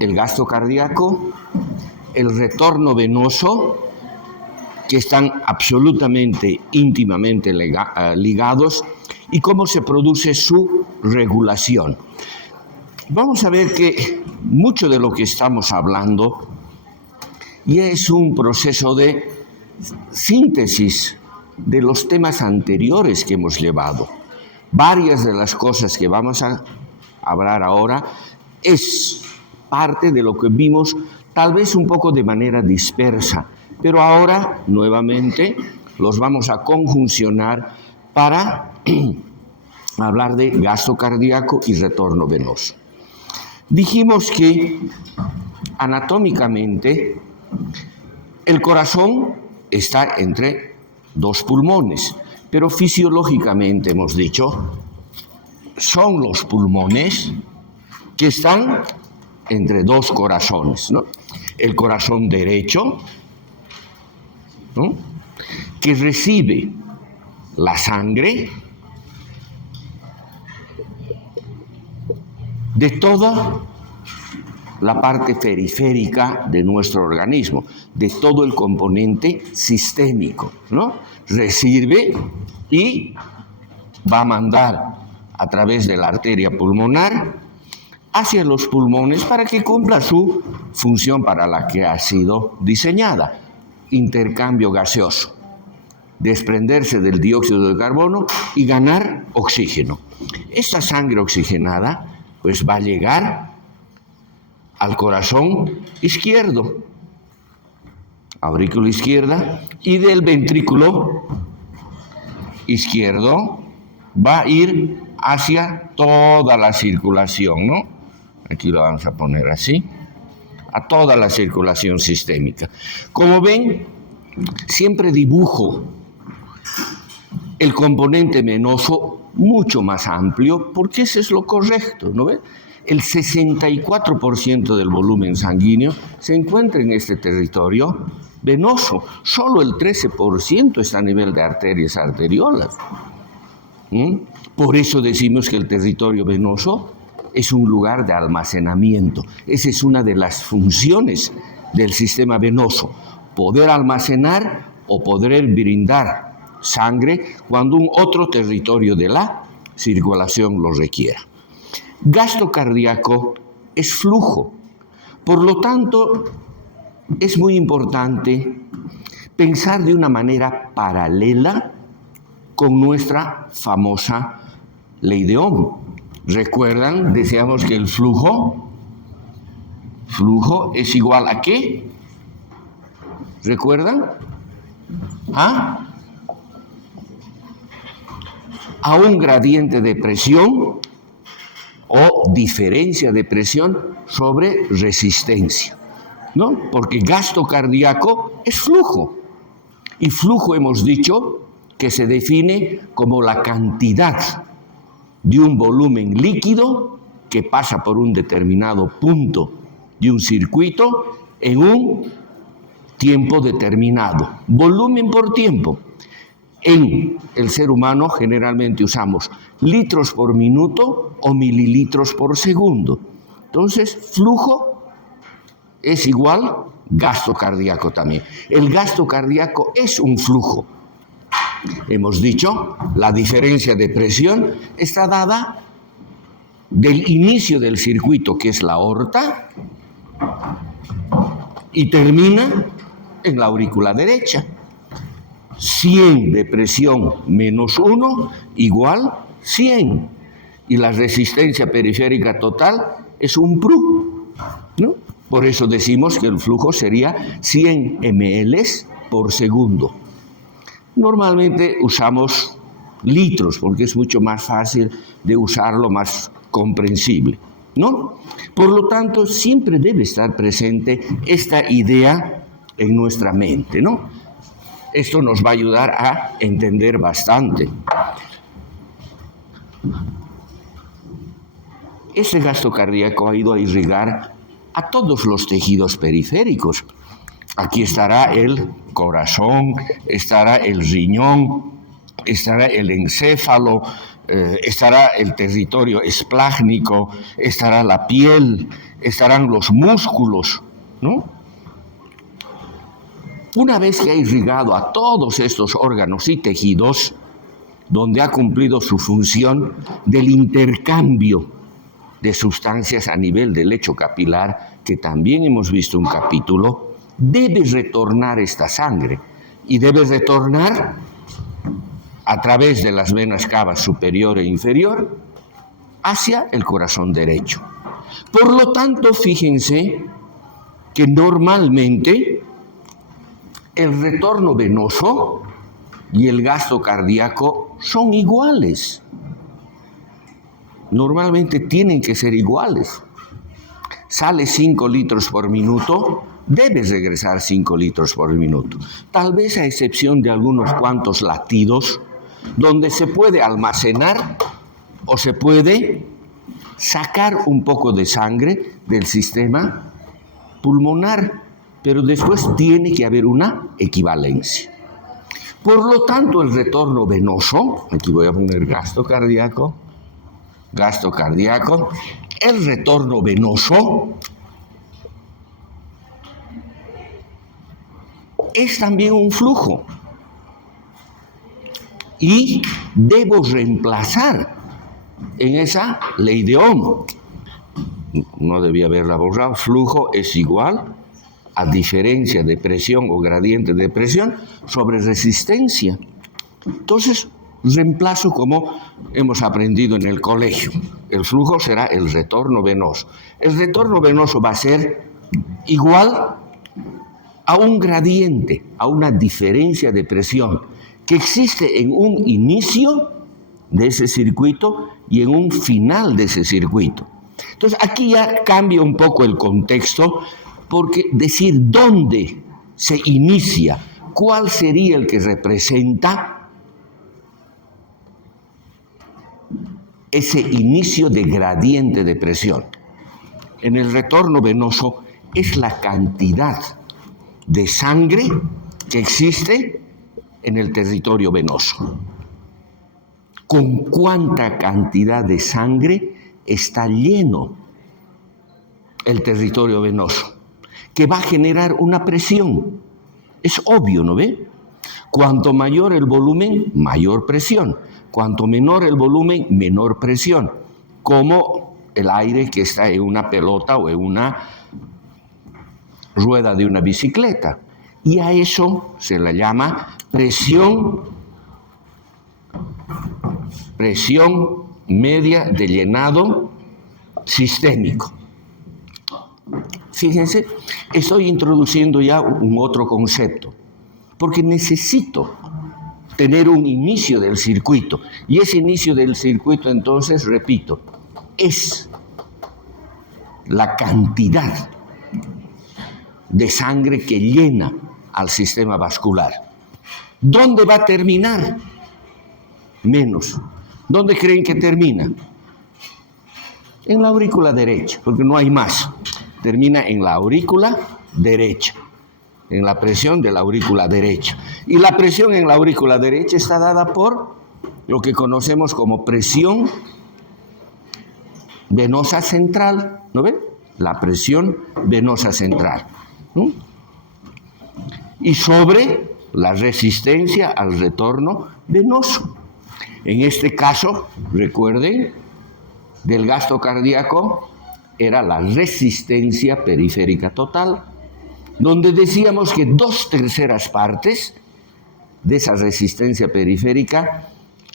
el gasto cardíaco, el retorno venoso, que están absolutamente, íntimamente ligados, y cómo se produce su regulación. Vamos a ver que mucho de lo que estamos hablando ya es un proceso de síntesis de los temas anteriores que hemos llevado. Varias de las cosas que vamos a hablar ahora es parte de lo que vimos, tal vez un poco de manera dispersa, pero ahora nuevamente los vamos a conjuncionar para hablar de gasto cardíaco y retorno venoso. Dijimos que anatómicamente el corazón está entre dos pulmones, pero fisiológicamente hemos dicho, son los pulmones que están entre dos corazones, ¿no? El corazón derecho, ¿no?, que recibe la sangre de toda la parte periférica de nuestro organismo, de todo el componente sistémico, ¿no? Recibe y va a mandar a través de la arteria pulmonar hacia los pulmones para que cumpla su función para la que ha sido diseñada: intercambio gaseoso, desprenderse del dióxido de carbono y ganar oxígeno. Esta sangre oxigenada pues va a llegar al corazón izquierdo, aurícula izquierda, y del ventrículo izquierdo va a ir hacia toda la circulación, ¿no? Aquí lo vamos a poner así, a toda la circulación sistémica. Como ven, siempre dibujo el componente venoso mucho más amplio, porque ese es lo correcto, ¿no ven? El 64% del volumen sanguíneo se encuentra en este territorio venoso. Solo el 13% está a nivel de arterias, arteriolas. Por eso decimos que el territorio venoso es un lugar de almacenamiento. Esa es una de las funciones del sistema venoso: poder almacenar o poder brindar sangre cuando un otro territorio de la circulación lo requiera. Gasto cardíaco es flujo. Por lo tanto, es muy importante pensar de una manera paralela con nuestra famosa ley de Ohm. ¿Recuerdan? Decíamos que el flujo es igual a ¿qué? ¿Recuerdan? A un gradiente de presión o diferencia de presión sobre resistencia, ¿no? Porque gasto cardíaco es flujo. Y flujo hemos dicho que se define como la cantidad de un volumen líquido que pasa por un determinado punto de un circuito en un tiempo determinado. Volumen por tiempo. En el ser humano generalmente usamos litros por minuto o mililitros por segundo. Entonces, flujo es igual gasto cardíaco también. El gasto cardíaco es un flujo. Hemos dicho, la diferencia de presión está dada del inicio del circuito, que es la aorta, y termina en la aurícula derecha. 100 de presión menos 1 igual 100. Y la resistencia periférica total es un PRU, ¿no? Por eso decimos que el flujo sería 100 ml por segundo. Normalmente usamos litros porque es mucho más fácil de usarlo, más comprensible, ¿no? Por lo tanto, siempre debe estar presente esta idea en nuestra mente, ¿no? Esto nos va a ayudar a entender bastante. Este gasto cardíaco ha ido a irrigar a todos los tejidos periféricos. Aquí estará el corazón, estará el riñón, estará el encéfalo, estará el territorio esplácnico, estará la piel, estarán los músculos, ¿no? Una vez que ha irrigado a todos estos órganos y tejidos, donde ha cumplido su función del intercambio de sustancias a nivel del lecho capilar, que también hemos visto un capítulo, debe retornar esta sangre y debe retornar a través de las venas cavas superior e inferior hacia el corazón derecho. Por lo tanto, fíjense que normalmente el retorno venoso y el gasto cardíaco son iguales. Normalmente tienen que ser iguales. Sale 5 litros por minuto, debe regresar 5 litros por minuto. Tal vez a excepción de algunos cuantos latidos, donde se puede almacenar o se puede sacar un poco de sangre del sistema pulmonar, pero después tiene que haber una equivalencia. Por lo tanto, el retorno venoso, aquí voy a poner gasto cardíaco, el retorno venoso es también un flujo y debo reemplazar en esa ley de Ohm. No debía haberla borrado. Flujo es igual a diferencia de presión o gradiente de presión sobre resistencia. Entonces, reemplazo como hemos aprendido en el colegio. El flujo será el retorno venoso. El retorno venoso va a ser igual a un gradiente, a una diferencia de presión que existe en un inicio de ese circuito y en un final de ese circuito. Entonces, aquí ya cambia un poco el contexto, porque decir dónde se inicia, cuál sería el que representa ese inicio de gradiente de presión. En el retorno venoso es la cantidad de sangre que existe en el territorio venoso. ¿Con cuánta cantidad de sangre está lleno el territorio venoso? Que va a generar una presión. Es obvio, ¿no ve? Cuanto mayor el volumen, mayor presión. Cuanto menor el volumen, menor presión. Como el aire que está en una pelota o en una rueda de una bicicleta. Y a eso se le llama presión media de llenado sistémico. Fíjense, estoy introduciendo ya un otro concepto, porque necesito tener un inicio del circuito. Y ese inicio del circuito, entonces, repito, es la cantidad de sangre que llena al sistema vascular. ¿Dónde va a terminar? Menos. ¿Dónde creen que termina? En la aurícula derecha, porque no hay más. Termina en la aurícula derecha, en la presión de la aurícula derecha. Y la presión en la aurícula derecha está dada por lo que conocemos como presión venosa central, ¿no ven? La presión venosa central, ¿no? Y sobre la resistencia al retorno venoso. En este caso, recuerden, del gasto cardíaco era la resistencia periférica total, donde decíamos que 2/3 partes de esa resistencia periférica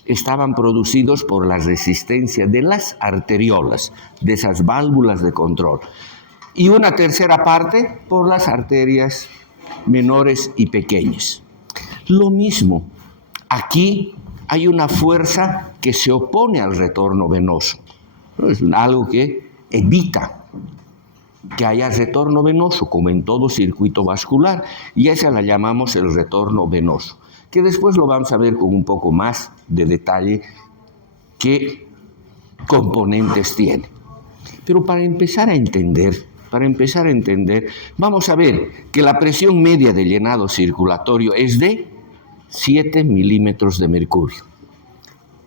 estaban producidos por la resistencia de las arteriolas, de esas válvulas de control, y 1/3 parte por las arterias menores y pequeñas. Lo mismo, aquí hay una fuerza que se opone al retorno venoso. Es algo que evita que haya retorno venoso, como en todo circuito vascular, y a esa la llamamos el retorno venoso, que después lo vamos a ver con un poco más de detalle qué componentes tiene. Pero para empezar a entender, vamos a ver que la presión media de llenado circulatorio es de 7 milímetros de mercurio.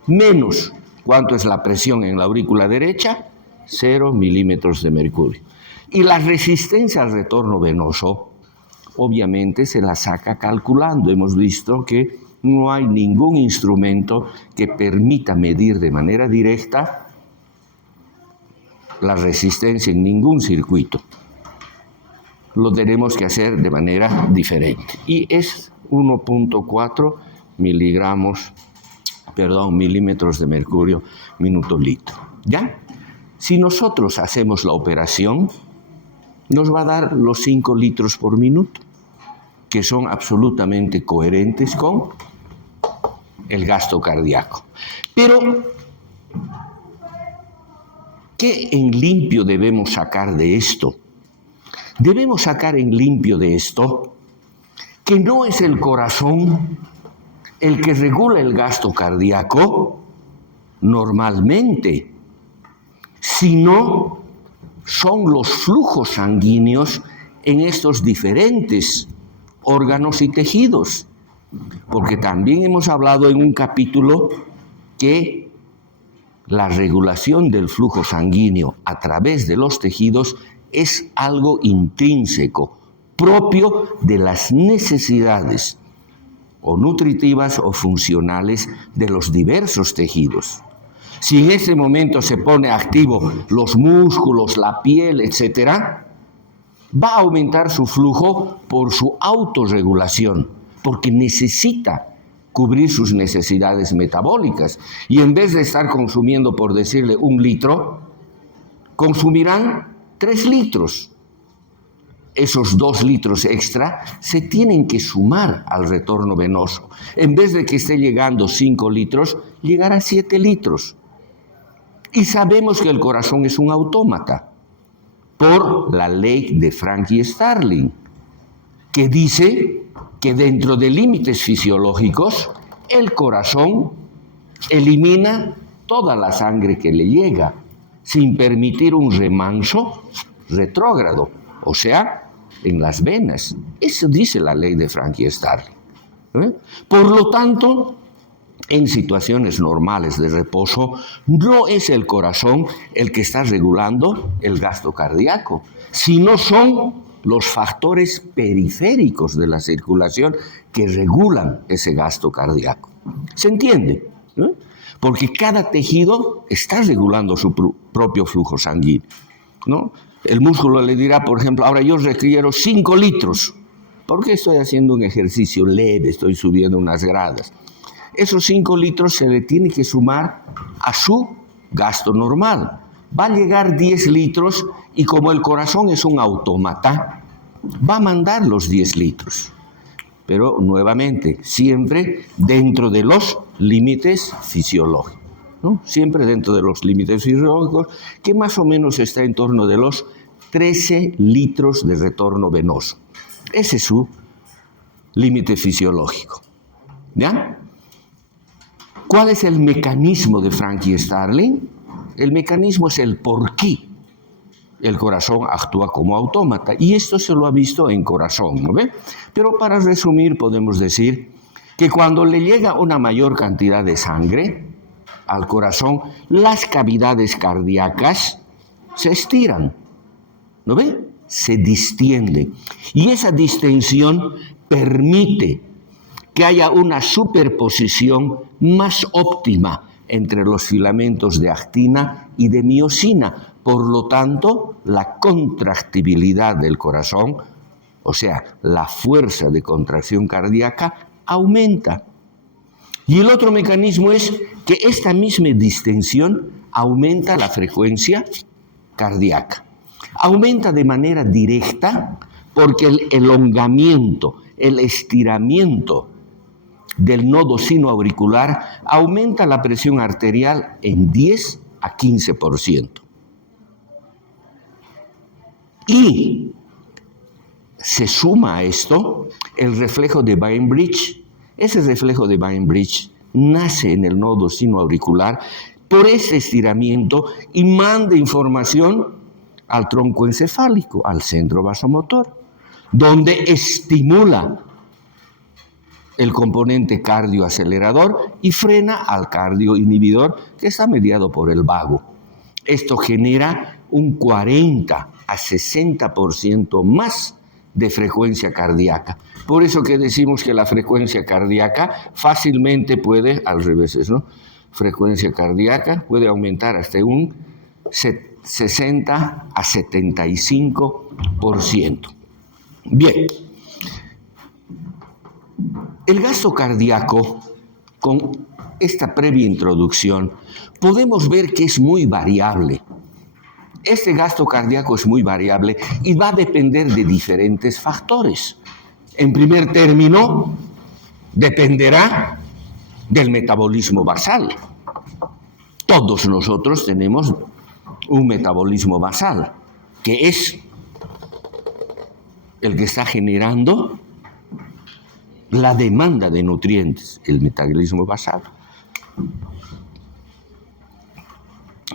Menos ¿Cuánto es la presión en la aurícula derecha? 0 milímetros de mercurio. Y la resistencia al retorno venoso, obviamente se la saca calculando. Hemos visto que no hay ningún instrumento que permita medir de manera directa la resistencia en ningún circuito. Lo tenemos que hacer de manera diferente. Y es 1.4 milímetros de mercurio minuto litro. ¿Ya? Si nosotros hacemos la operación, nos va a dar los 5 litros por minuto, que son absolutamente coherentes con el gasto cardíaco. Pero, ¿qué en limpio debemos sacar de esto? Debemos sacar en limpio de esto que no es el corazón el que regula el gasto cardíaco normalmente, sino son los flujos sanguíneos en estos diferentes órganos y tejidos. Porque también hemos hablado en un capítulo que la regulación del flujo sanguíneo a través de los tejidos es algo intrínseco, propio de las necesidades o nutritivas o funcionales de los diversos tejidos. Si en ese momento se pone activo los músculos, la piel, etc., va a aumentar su flujo por su autorregulación, porque necesita cubrir sus necesidades metabólicas. Y en vez de estar consumiendo, por decirle, 1 litro, consumirán 3 litros. Esos 2 litros extra se tienen que sumar al retorno venoso. En vez de que esté llegando 5 litros, llegará 7 litros. Y sabemos que el corazón es un autómata por la ley de Frankie-Starling, que dice que dentro de límites fisiológicos el corazón elimina toda la sangre que le llega sin permitir un remanso retrógrado, o sea, en las venas. Eso dice la ley de Frankie-Starling. Por lo tanto, en situaciones normales de reposo, no es el corazón el que está regulando el gasto cardíaco, sino son los factores periféricos de la circulación que regulan ese gasto cardíaco. ¿Se entiende? Porque cada tejido está regulando su propio flujo sanguíneo, ¿no? El músculo le dirá, por ejemplo, ahora yo requiero 5 litros, porque estoy haciendo un ejercicio leve, estoy subiendo unas gradas. Esos 5 litros se le tiene que sumar a su gasto normal. Va a llegar 10 litros y como el corazón es un autómata, va a mandar los 10 litros. Pero nuevamente, siempre dentro de los límites fisiológicos, ¿no? Siempre dentro de los límites fisiológicos, que más o menos está en torno de los 13 litros de retorno venoso. Ese es su límite fisiológico. ¿Ya? ¿Cuál es el mecanismo de Frankie-Starling? El mecanismo es el por qué el corazón actúa como autómata. Y esto se lo ha visto en corazón, ¿no ve? Pero para resumir podemos decir que cuando le llega una mayor cantidad de sangre al corazón, las cavidades cardíacas se estiran, ¿no ve? Se distienden. Y esa distensión permite que haya una superposición más óptima entre los filamentos de actina y de miosina. Por lo tanto, la contractibilidad del corazón, o sea, la fuerza de contracción cardíaca, aumenta. Y el otro mecanismo es que esta misma distensión aumenta la frecuencia cardíaca. Aumenta de manera directa porque el elongamiento, el estiramiento del nodo sinoauricular aumenta la presión arterial en 10 a 15%. Y se suma a esto el reflejo de Bainbridge. Ese reflejo de Bainbridge nace en el nodo sinoauricular por ese estiramiento y manda información al tronco encefálico, al centro vasomotor, donde estimula el componente cardioacelerador y frena al cardioinhibidor, que está mediado por el vago. Esto genera un 40 a 60% más de frecuencia cardíaca. Por eso que decimos que la frecuencia cardíaca fácilmente puede, al revés, ¿no? Frecuencia cardíaca puede aumentar hasta un 60 a 75%. Bien, el gasto cardíaco, con esta previa introducción, podemos ver que es muy variable. Este gasto cardíaco es muy variable y va a depender de diferentes factores. En primer término, dependerá del metabolismo basal. Todos nosotros tenemos un metabolismo basal, que es el que está generando la demanda de nutrientes, el metabolismo basal.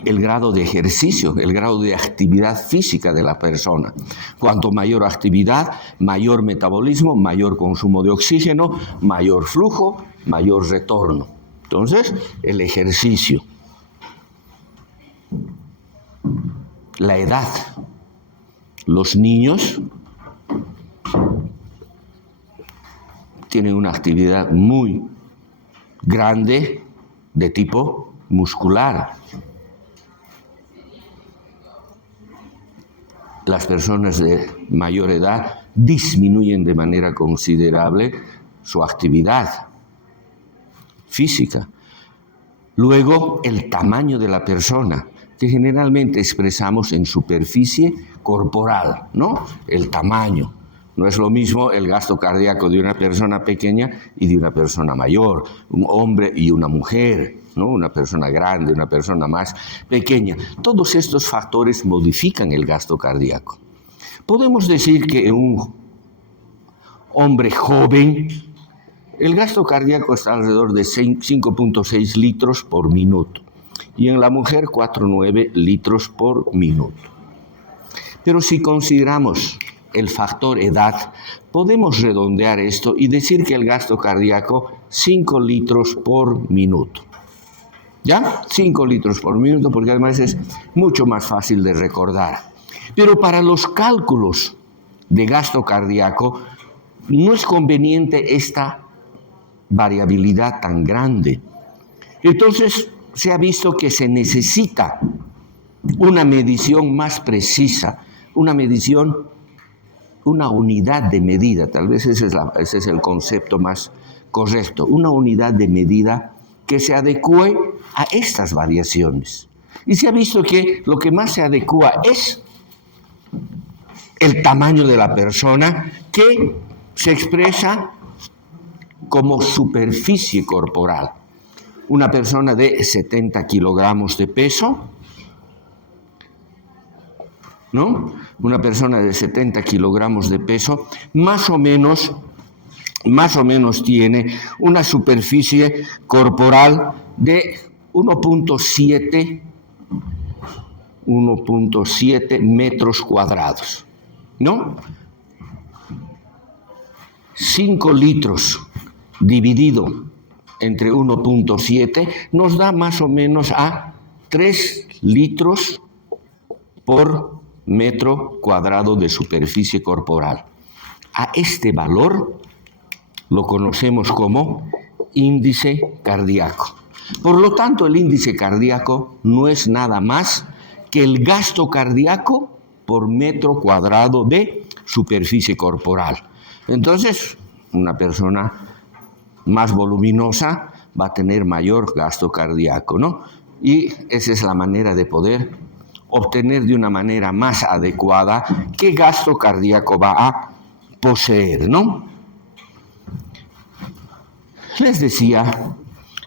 El grado de ejercicio, el grado de actividad física de la persona. Cuanto mayor actividad, mayor metabolismo, mayor consumo de oxígeno, mayor flujo, mayor retorno. Entonces, el ejercicio. La edad. Los niños tienen una actividad muy grande de tipo muscular. Las personas de mayor edad disminuyen de manera considerable su actividad física. Luego, el tamaño de la persona, que generalmente expresamos en superficie corporal, ¿no? El tamaño. No es lo mismo el gasto cardíaco de una persona pequeña y de una persona mayor, un hombre y una mujer, ¿no? Una persona grande, una persona más pequeña. Todos estos factores modifican el gasto cardíaco. Podemos decir que en un hombre joven, el gasto cardíaco está alrededor de 5.6 litros por minuto y en la mujer 4,9 litros por minuto. Pero si consideramos el factor edad, podemos redondear esto y decir que el gasto cardíaco 5 litros por minuto. ¿Ya? 5 litros por minuto, porque además es mucho más fácil de recordar. Pero para los cálculos de gasto cardíaco no es conveniente esta variabilidad tan grande. Entonces se ha visto que se necesita una medición más precisa, una unidad de medida, tal vez ese es el concepto más correcto, una unidad de medida que se adecue a estas variaciones. Y se ha visto que lo que más se adecua es el tamaño de la persona, que se expresa como superficie corporal. Una persona de 70 kilogramos de peso, ¿no? Una persona de 70 kilogramos de peso, más o menos tiene una superficie corporal de 1.7 metros cuadrados, ¿no? 5 litros dividido entre 1.7 nos da más o menos a 3 litros por metro cuadrado de superficie corporal. A este valor lo conocemos como índice cardíaco. Por lo tanto, el índice cardíaco no es nada más que el gasto cardíaco por metro cuadrado de superficie corporal. Entonces, una persona más voluminosa va a tener mayor gasto cardíaco, ¿no? Y esa es la manera de poder obtener de una manera más adecuada qué gasto cardíaco va a poseer, ¿no? Les decía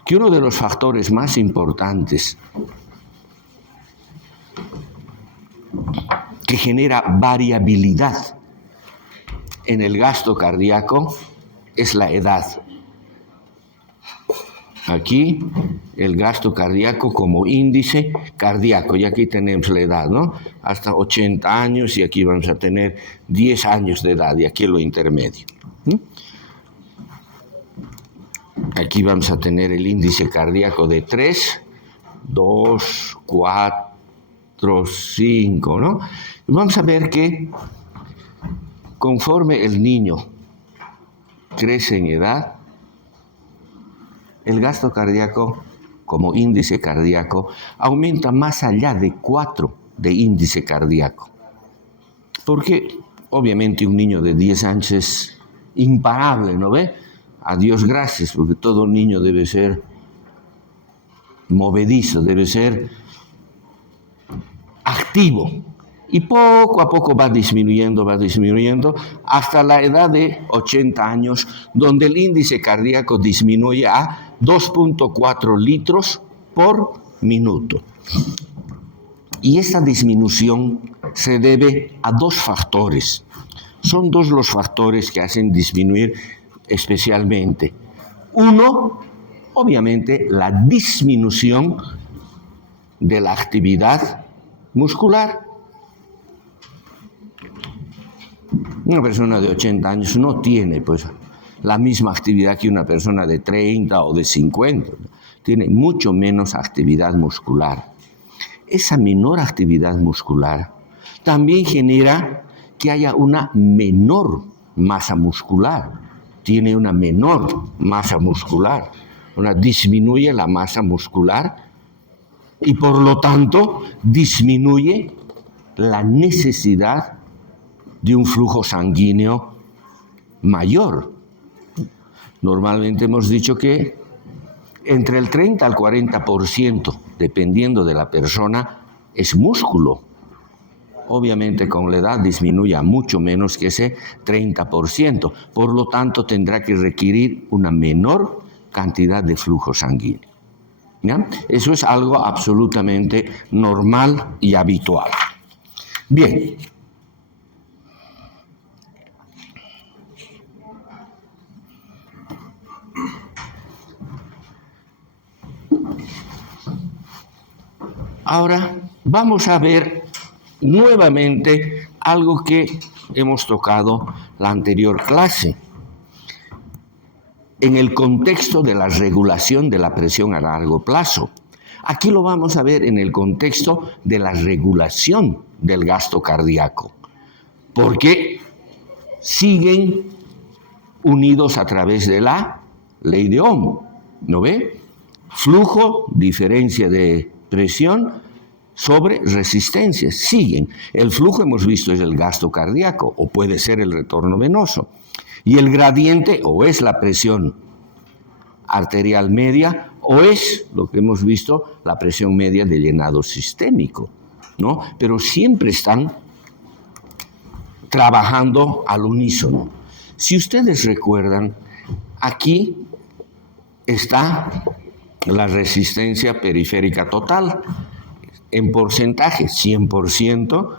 que uno de los factores más importantes que genera variabilidad en el gasto cardíaco es la edad. Aquí el gasto cardíaco como índice cardíaco, y aquí tenemos la edad, ¿no? Hasta 80 años y aquí vamos a tener 10 años de edad y aquí lo intermedio. Aquí vamos a tener el índice cardíaco de 3, 2, 4, 5, ¿no? Y vamos a ver que conforme el niño crece en edad, el gasto cardíaco como índice cardíaco aumenta más allá de 4 de índice cardíaco. Porque obviamente un niño de 10 años es imparable, ¿no ve? A Dios gracias, porque todo niño debe ser movedizo, debe ser activo. Y poco a poco va disminuyendo, hasta la edad de 80 años, donde el índice cardíaco disminuye a 2.4 litros por minuto. Y esta disminución se debe a 2 factores. Son 2 los factores que hacen disminuir especialmente. Uno, obviamente, la disminución de la actividad muscular. Una persona de 80 años no tiene pues la misma actividad que una persona de 30 o de 50. Tiene mucho menos actividad muscular. Esa menor actividad muscular también genera que haya una menor masa muscular. Tiene una menor masa muscular. Disminuye la masa muscular y por lo tanto disminuye la necesidad de un flujo sanguíneo mayor. Normalmente hemos dicho que entre el 30 al 40%, dependiendo de la persona, es músculo. Obviamente con la edad disminuye a mucho menos que ese 30%. Por lo tanto, tendrá que requerir una menor cantidad de flujo sanguíneo. ¿Ya? Eso es algo absolutamente normal y habitual. Bien. Ahora vamos a ver nuevamente algo que hemos tocado la anterior clase, en el contexto de la regulación de la presión a largo plazo. Aquí lo vamos a ver en el contexto de la regulación del gasto cardíaco, porque siguen unidos a través de la ley de Ohm, ¿no ve? Flujo, diferencia de presión sobre resistencia, siguen. El flujo hemos visto es el gasto cardíaco o puede ser el retorno venoso. Y el gradiente o es la presión arterial media o es lo que hemos visto la presión media de llenado sistémico, ¿no? Pero siempre están trabajando al unísono. Si ustedes recuerdan, aquí está la resistencia periférica total en porcentaje, 100%,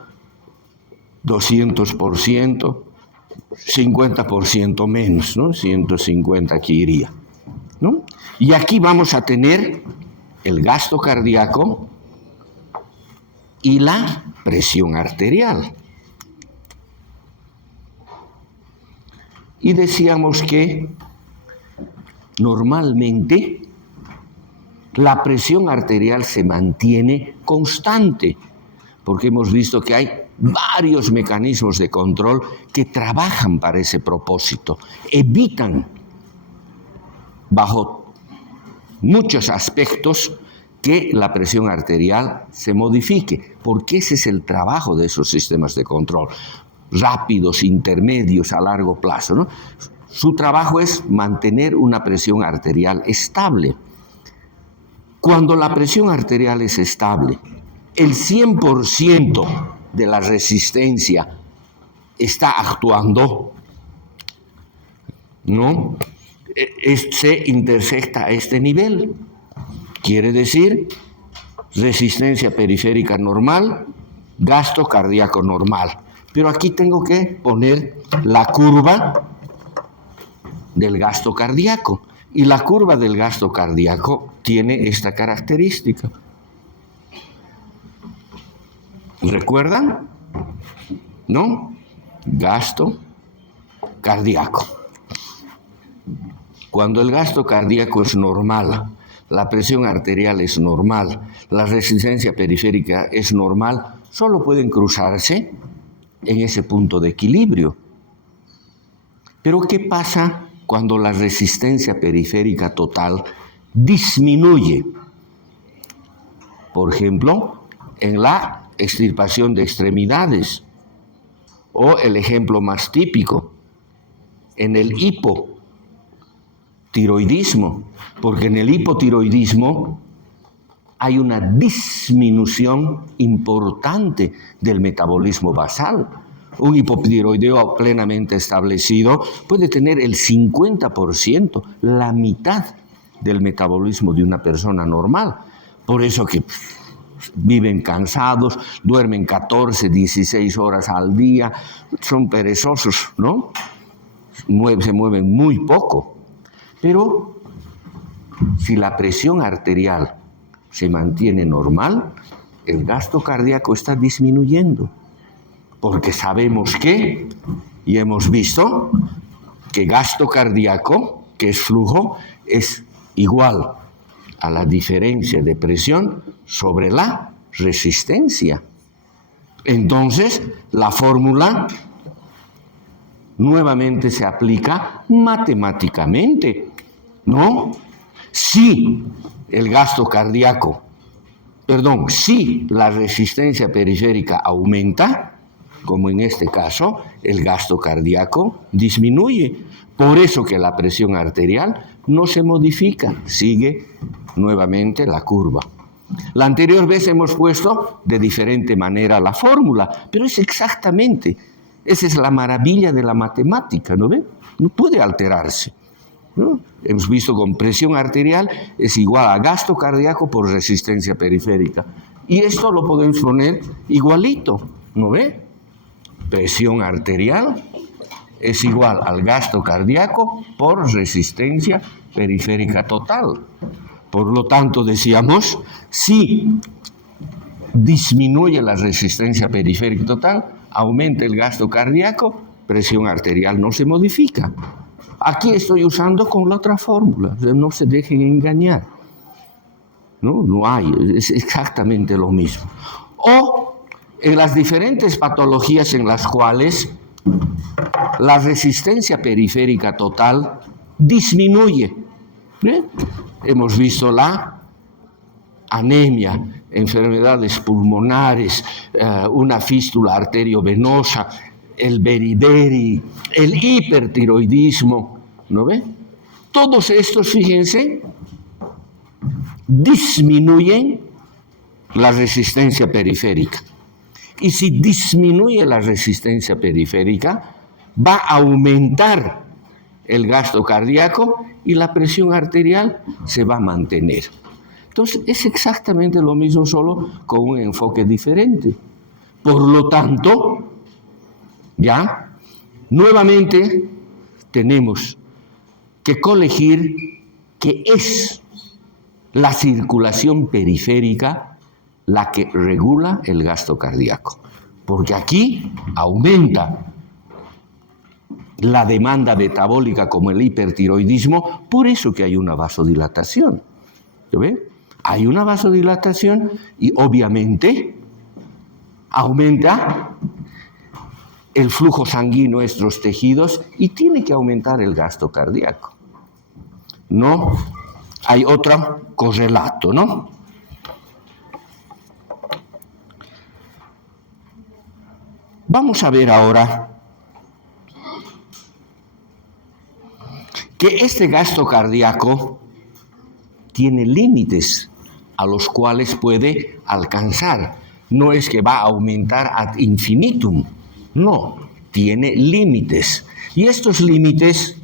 200%, 50% menos, ¿no? 150 aquí iría, ¿no? Y aquí vamos a tener el gasto cardíaco y la presión arterial. Y decíamos que normalmente la presión arterial se mantiene constante, porque hemos visto que hay varios mecanismos de control que trabajan para ese propósito, evitan bajo muchos aspectos que la presión arterial se modifique, porque ese es el trabajo de esos sistemas de control, rápidos, intermedios, a largo plazo, ¿no? Su trabajo es mantener una presión arterial estable. Cuando la presión arterial es estable, el 100% de la resistencia está actuando, ¿no? Se intersecta a este nivel. Quiere decir, resistencia periférica normal, gasto cardíaco normal. Pero aquí tengo que poner la curva del gasto cardíaco. Y la curva del gasto cardíaco tiene esta característica. ¿Recuerdan? ¿No? Gasto cardíaco. Cuando el gasto cardíaco es normal, la presión arterial es normal, la resistencia periférica es normal, solo pueden cruzarse en ese punto de equilibrio. Pero ¿qué pasa cuando la resistencia periférica total disminuye? Por ejemplo, en la extirpación de extremidades, o el ejemplo más típico, en el hipotiroidismo, porque en el hipotiroidismo hay una disminución importante del metabolismo basal. Un hipotiroideo plenamente establecido puede tener el 50%, la mitad del metabolismo de una persona normal. Por eso que viven cansados, duermen 14, 16 horas al día, son perezosos, ¿no? Se mueven muy poco. Pero si la presión arterial se mantiene normal, el gasto cardíaco está disminuyendo. Porque sabemos que, y hemos visto, que gasto cardíaco, que es flujo, es igual a la diferencia de presión sobre la resistencia. Entonces, la fórmula nuevamente se aplica matemáticamente, ¿no? Si la resistencia periférica aumenta, como en este caso, el gasto cardíaco disminuye. Por eso que la presión arterial no se modifica, sigue nuevamente la curva. La anterior vez hemos puesto de diferente manera la fórmula, pero es exactamente, esa es la maravilla de la matemática, ¿no ven? No puede alterarse, ¿no? Hemos visto con presión arterial es igual a gasto cardíaco por resistencia periférica. Y esto lo podemos poner igualito, ¿no ve? Presión arterial es igual al gasto cardíaco por resistencia periférica total. Por lo tanto, decíamos, si disminuye la resistencia periférica total, aumenta el gasto cardíaco, presión arterial no se modifica. Aquí estoy usando con la otra fórmula, no se dejen engañar. No hay, es exactamente lo mismo. O en las diferentes patologías en las cuales la resistencia periférica total disminuye. Hemos visto la anemia, enfermedades pulmonares, una fístula arteriovenosa, el beriberi, el hipertiroidismo, ¿no ve? Todos estos, fíjense, disminuyen la resistencia periférica. Y si disminuye la resistencia periférica, va a aumentar el gasto cardíaco y la presión arterial se va a mantener. Entonces, es exactamente lo mismo, solo con un enfoque diferente. Por lo tanto, ya, nuevamente tenemos que colegir que es la circulación periférica la que regula el gasto cardíaco. Porque aquí aumenta la demanda metabólica como el hipertiroidismo, por eso que hay una vasodilatación. ¿Lo ven? Hay una vasodilatación y obviamente aumenta el flujo sanguíneo a nuestros tejidos y tiene que aumentar el gasto cardíaco. No hay otro correlato, ¿no? Vamos a ver ahora que este gasto cardíaco tiene límites a los cuales puede alcanzar. No es que va a aumentar ad infinitum, no, tiene límites. Y estos límites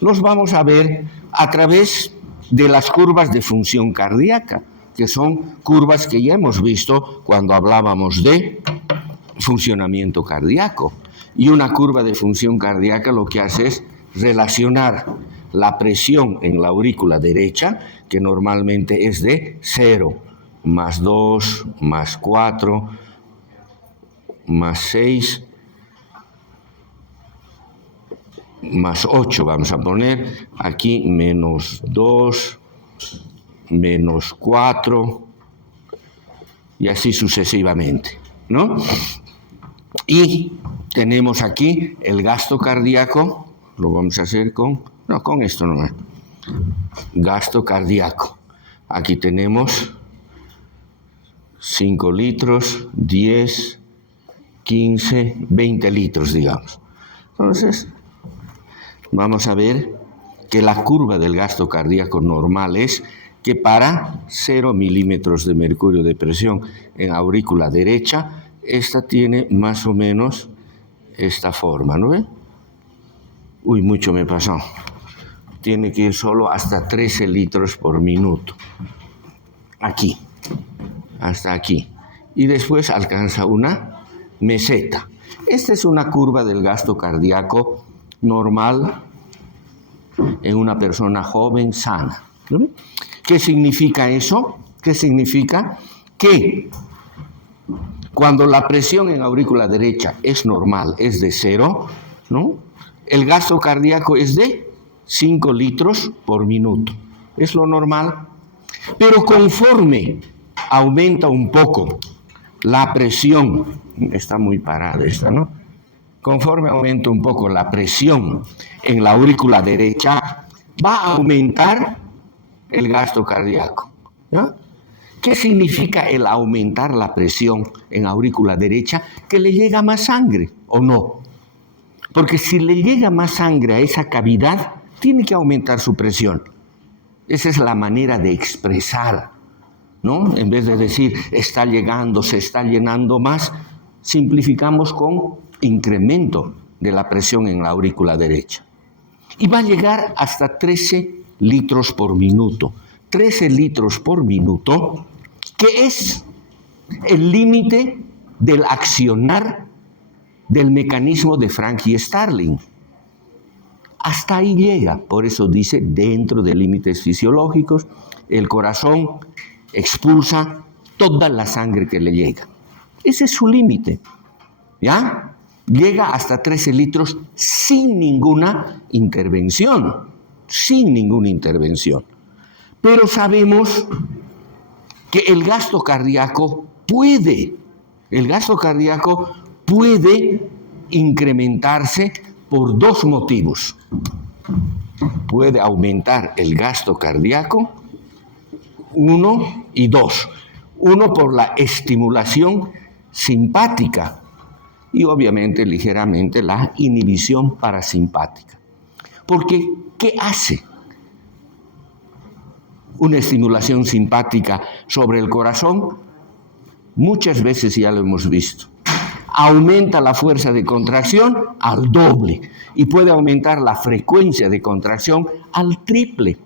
los vamos a ver a través de las curvas de función cardíaca, que son curvas que ya hemos visto cuando hablábamos de funcionamiento cardíaco. Y una curva de función cardíaca lo que hace es relacionar la presión en la aurícula derecha, que normalmente es de 0, más 2, más 4, más 6, más 8 vamos a poner, aquí menos 2, menos 4, y así sucesivamente, ¿no? Y tenemos aquí el gasto cardíaco, lo vamos a hacer con esto nomás, gasto cardíaco. Aquí tenemos 5 litros, 10, 15, 20 litros, digamos. Entonces, vamos a ver que la curva del gasto cardíaco normal es que para 0 milímetros de mercurio de presión en aurícula derecha, esta tiene más o menos esta forma, ¿no ve? Uy, mucho me pasó. Tiene que ir solo hasta 13 litros por minuto. Aquí, hasta aquí. Y después alcanza una meseta. Esta es una curva del gasto cardíaco normal en una persona joven, sana. ¿No? ¿Qué significa eso? ¿Qué significa? Que cuando la presión en aurícula derecha es normal, es de 0, ¿no? El gasto cardíaco es de 5 litros por minuto. Es lo normal. Pero conforme aumenta un poco la presión, está muy parada esta, ¿no? Conforme aumenta un poco la presión en la aurícula derecha, va a aumentar el gasto cardíaco, ¿ya? ¿Qué significa el aumentar la presión en aurícula derecha? Que le llega más sangre, ¿o no? Porque si le llega más sangre a esa cavidad, tiene que aumentar su presión. Esa es la manera de expresar, ¿no? En vez de decir, está llegando, se está llenando más, simplificamos con incremento de la presión en la aurícula derecha. Y va a llegar hasta 13 litros por minuto. 13 litros por minuto, que es el límite del accionar del mecanismo de Frank y Starling. Hasta ahí llega, por eso dice, dentro de límites fisiológicos, el corazón expulsa toda la sangre que le llega. Ese es su límite, ¿ya? Llega hasta 13 litros sin ninguna intervención, Pero sabemos que el gasto cardíaco puede incrementarse por dos motivos. Puede aumentar el gasto cardíaco, 1 y 2. 1 por la estimulación simpática y obviamente ligeramente la inhibición parasimpática. Porque, ¿qué hace una estimulación simpática sobre el corazón? Muchas veces ya lo hemos visto. Aumenta la fuerza de contracción al doble y puede aumentar la frecuencia de contracción al triple.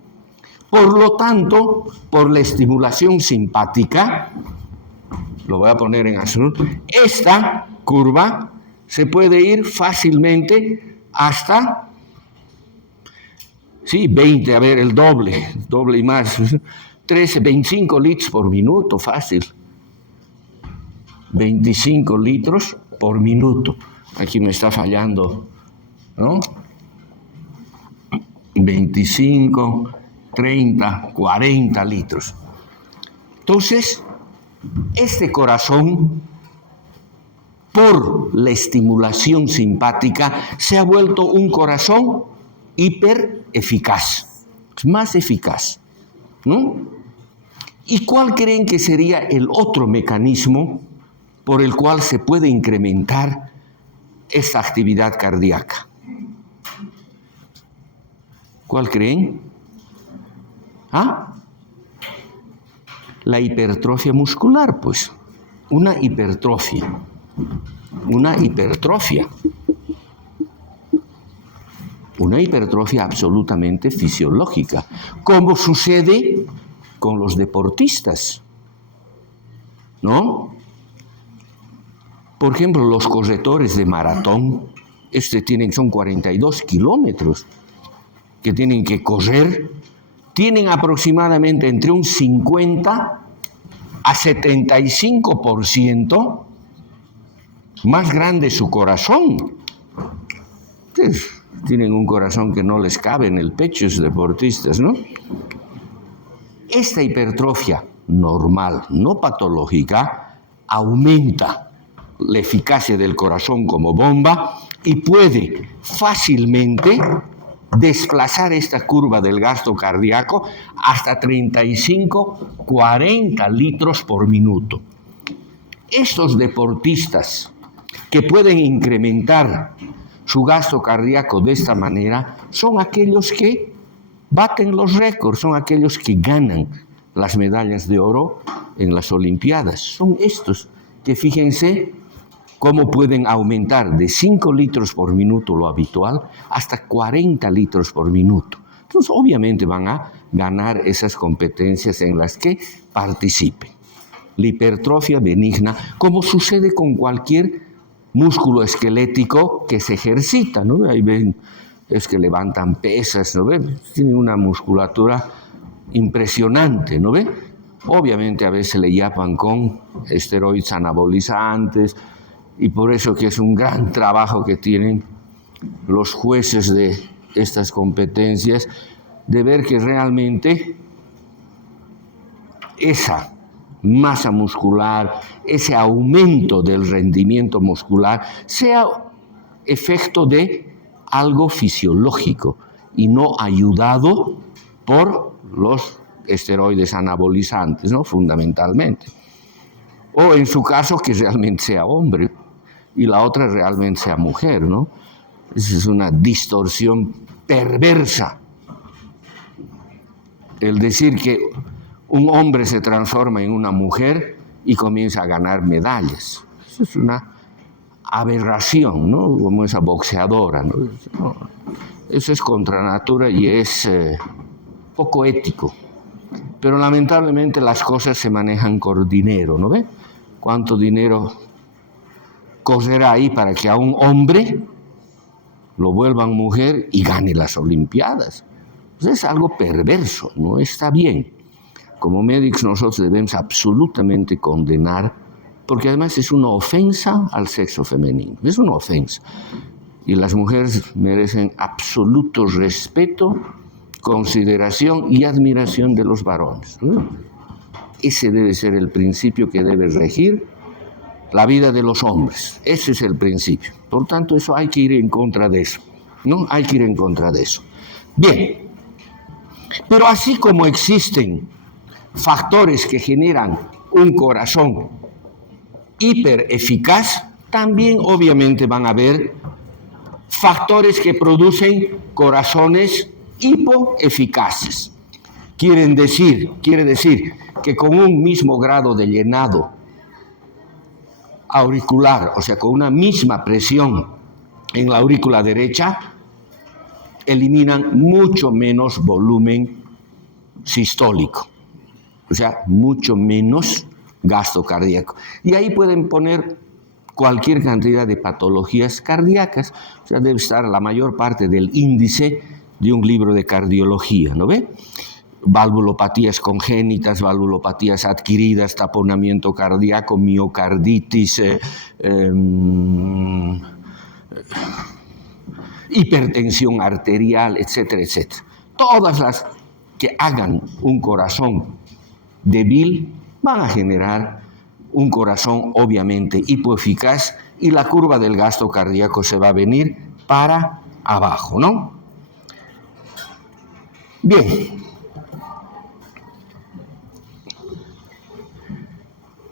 Por lo tanto, por la estimulación simpática, lo voy a poner en azul, esta curva se puede ir fácilmente hasta 20, el doble y más, 13, 25 litros por minuto, fácil. 25 litros por minuto. Aquí me está fallando, ¿no? 25, 30, 40 litros. Entonces, este corazón, por la estimulación simpática, se ha vuelto un corazón hipereficaz, más eficaz, ¿no? ¿Y cuál creen que sería el otro mecanismo por el cual se puede incrementar esta actividad cardíaca? ¿Cuál creen? La hipertrofia muscular, pues. Una hipertrofia absolutamente fisiológica, como sucede con los deportistas, ¿no? Por ejemplo, los corredores de maratón, son 42 kilómetros que tienen que correr, tienen aproximadamente entre un 50 a 75% más grande su corazón. tienen un corazón que no les cabe en el pecho, esos deportistas, ¿no? Esta hipertrofia normal, no patológica, aumenta la eficacia del corazón como bomba y puede fácilmente desplazar esta curva del gasto cardíaco hasta 35-40 litros por minuto. Estos deportistas que pueden incrementar su gasto cardíaco de esta manera son aquellos que baten los récords, son aquellos que ganan las medallas de oro en las Olimpiadas. Son estos que, fíjense, cómo pueden aumentar de 5 litros por minuto lo habitual hasta 40 litros por minuto. Entonces, obviamente van a ganar esas competencias en las que participen. La hipertrofia benigna, como sucede con cualquier músculo esquelético que se ejercita, ¿no? Ahí ven, es que levantan pesas, ¿no ven? Tienen una musculatura impresionante, ¿no ven? Obviamente a veces le yapan con esteroides anabolizantes, y por eso que es un gran trabajo que tienen los jueces de estas competencias, de ver que realmente esa masa muscular, ese aumento del rendimiento muscular, sea efecto de algo fisiológico y no ayudado por los esteroides anabolizantes, ¿no? Fundamentalmente. O en su caso que realmente sea hombre y la otra realmente sea mujer, ¿no? Esa es una distorsión perversa. El decir que un hombre se transforma en una mujer y comienza a ganar medallas. Eso es una aberración, ¿no? Como esa boxeadora, ¿no? Eso es contra natura y es poco ético. Pero lamentablemente las cosas se manejan con dinero, ¿no ve? ¿Cuánto dinero correrá ahí para que a un hombre lo vuelvan mujer y gane las Olimpiadas? Pues es algo perverso, no está bien. Como médicos nosotros debemos absolutamente condenar, porque además es una ofensa al sexo femenino, es una ofensa. Y las mujeres merecen absoluto respeto, consideración y admiración de los varones. Ese debe ser el principio que debe regir la vida de los hombres. Ese es el principio. Por tanto, eso hay que ir en contra de eso, ¿no? Hay que ir en contra de eso. Bien, pero así como existen factores que generan un corazón hipereficaz, también obviamente van a haber factores que producen corazones hipoeficaces. Quiere decir que con un mismo grado de llenado auricular, o sea, con una misma presión en la aurícula derecha, eliminan mucho menos volumen sistólico, o sea, mucho menos gasto cardíaco. Y ahí pueden poner cualquier cantidad de patologías cardíacas, o sea, debe estar la mayor parte del índice de un libro de cardiología, ¿no ve? Valvulopatías congénitas, valvulopatías adquiridas, taponamiento cardíaco, miocarditis, hipertensión arterial, etcétera, etcétera. Todas las que hagan un corazón débil van a generar un corazón obviamente hipoeficaz y la curva del gasto cardíaco se va a venir para abajo, ¿no? Bien.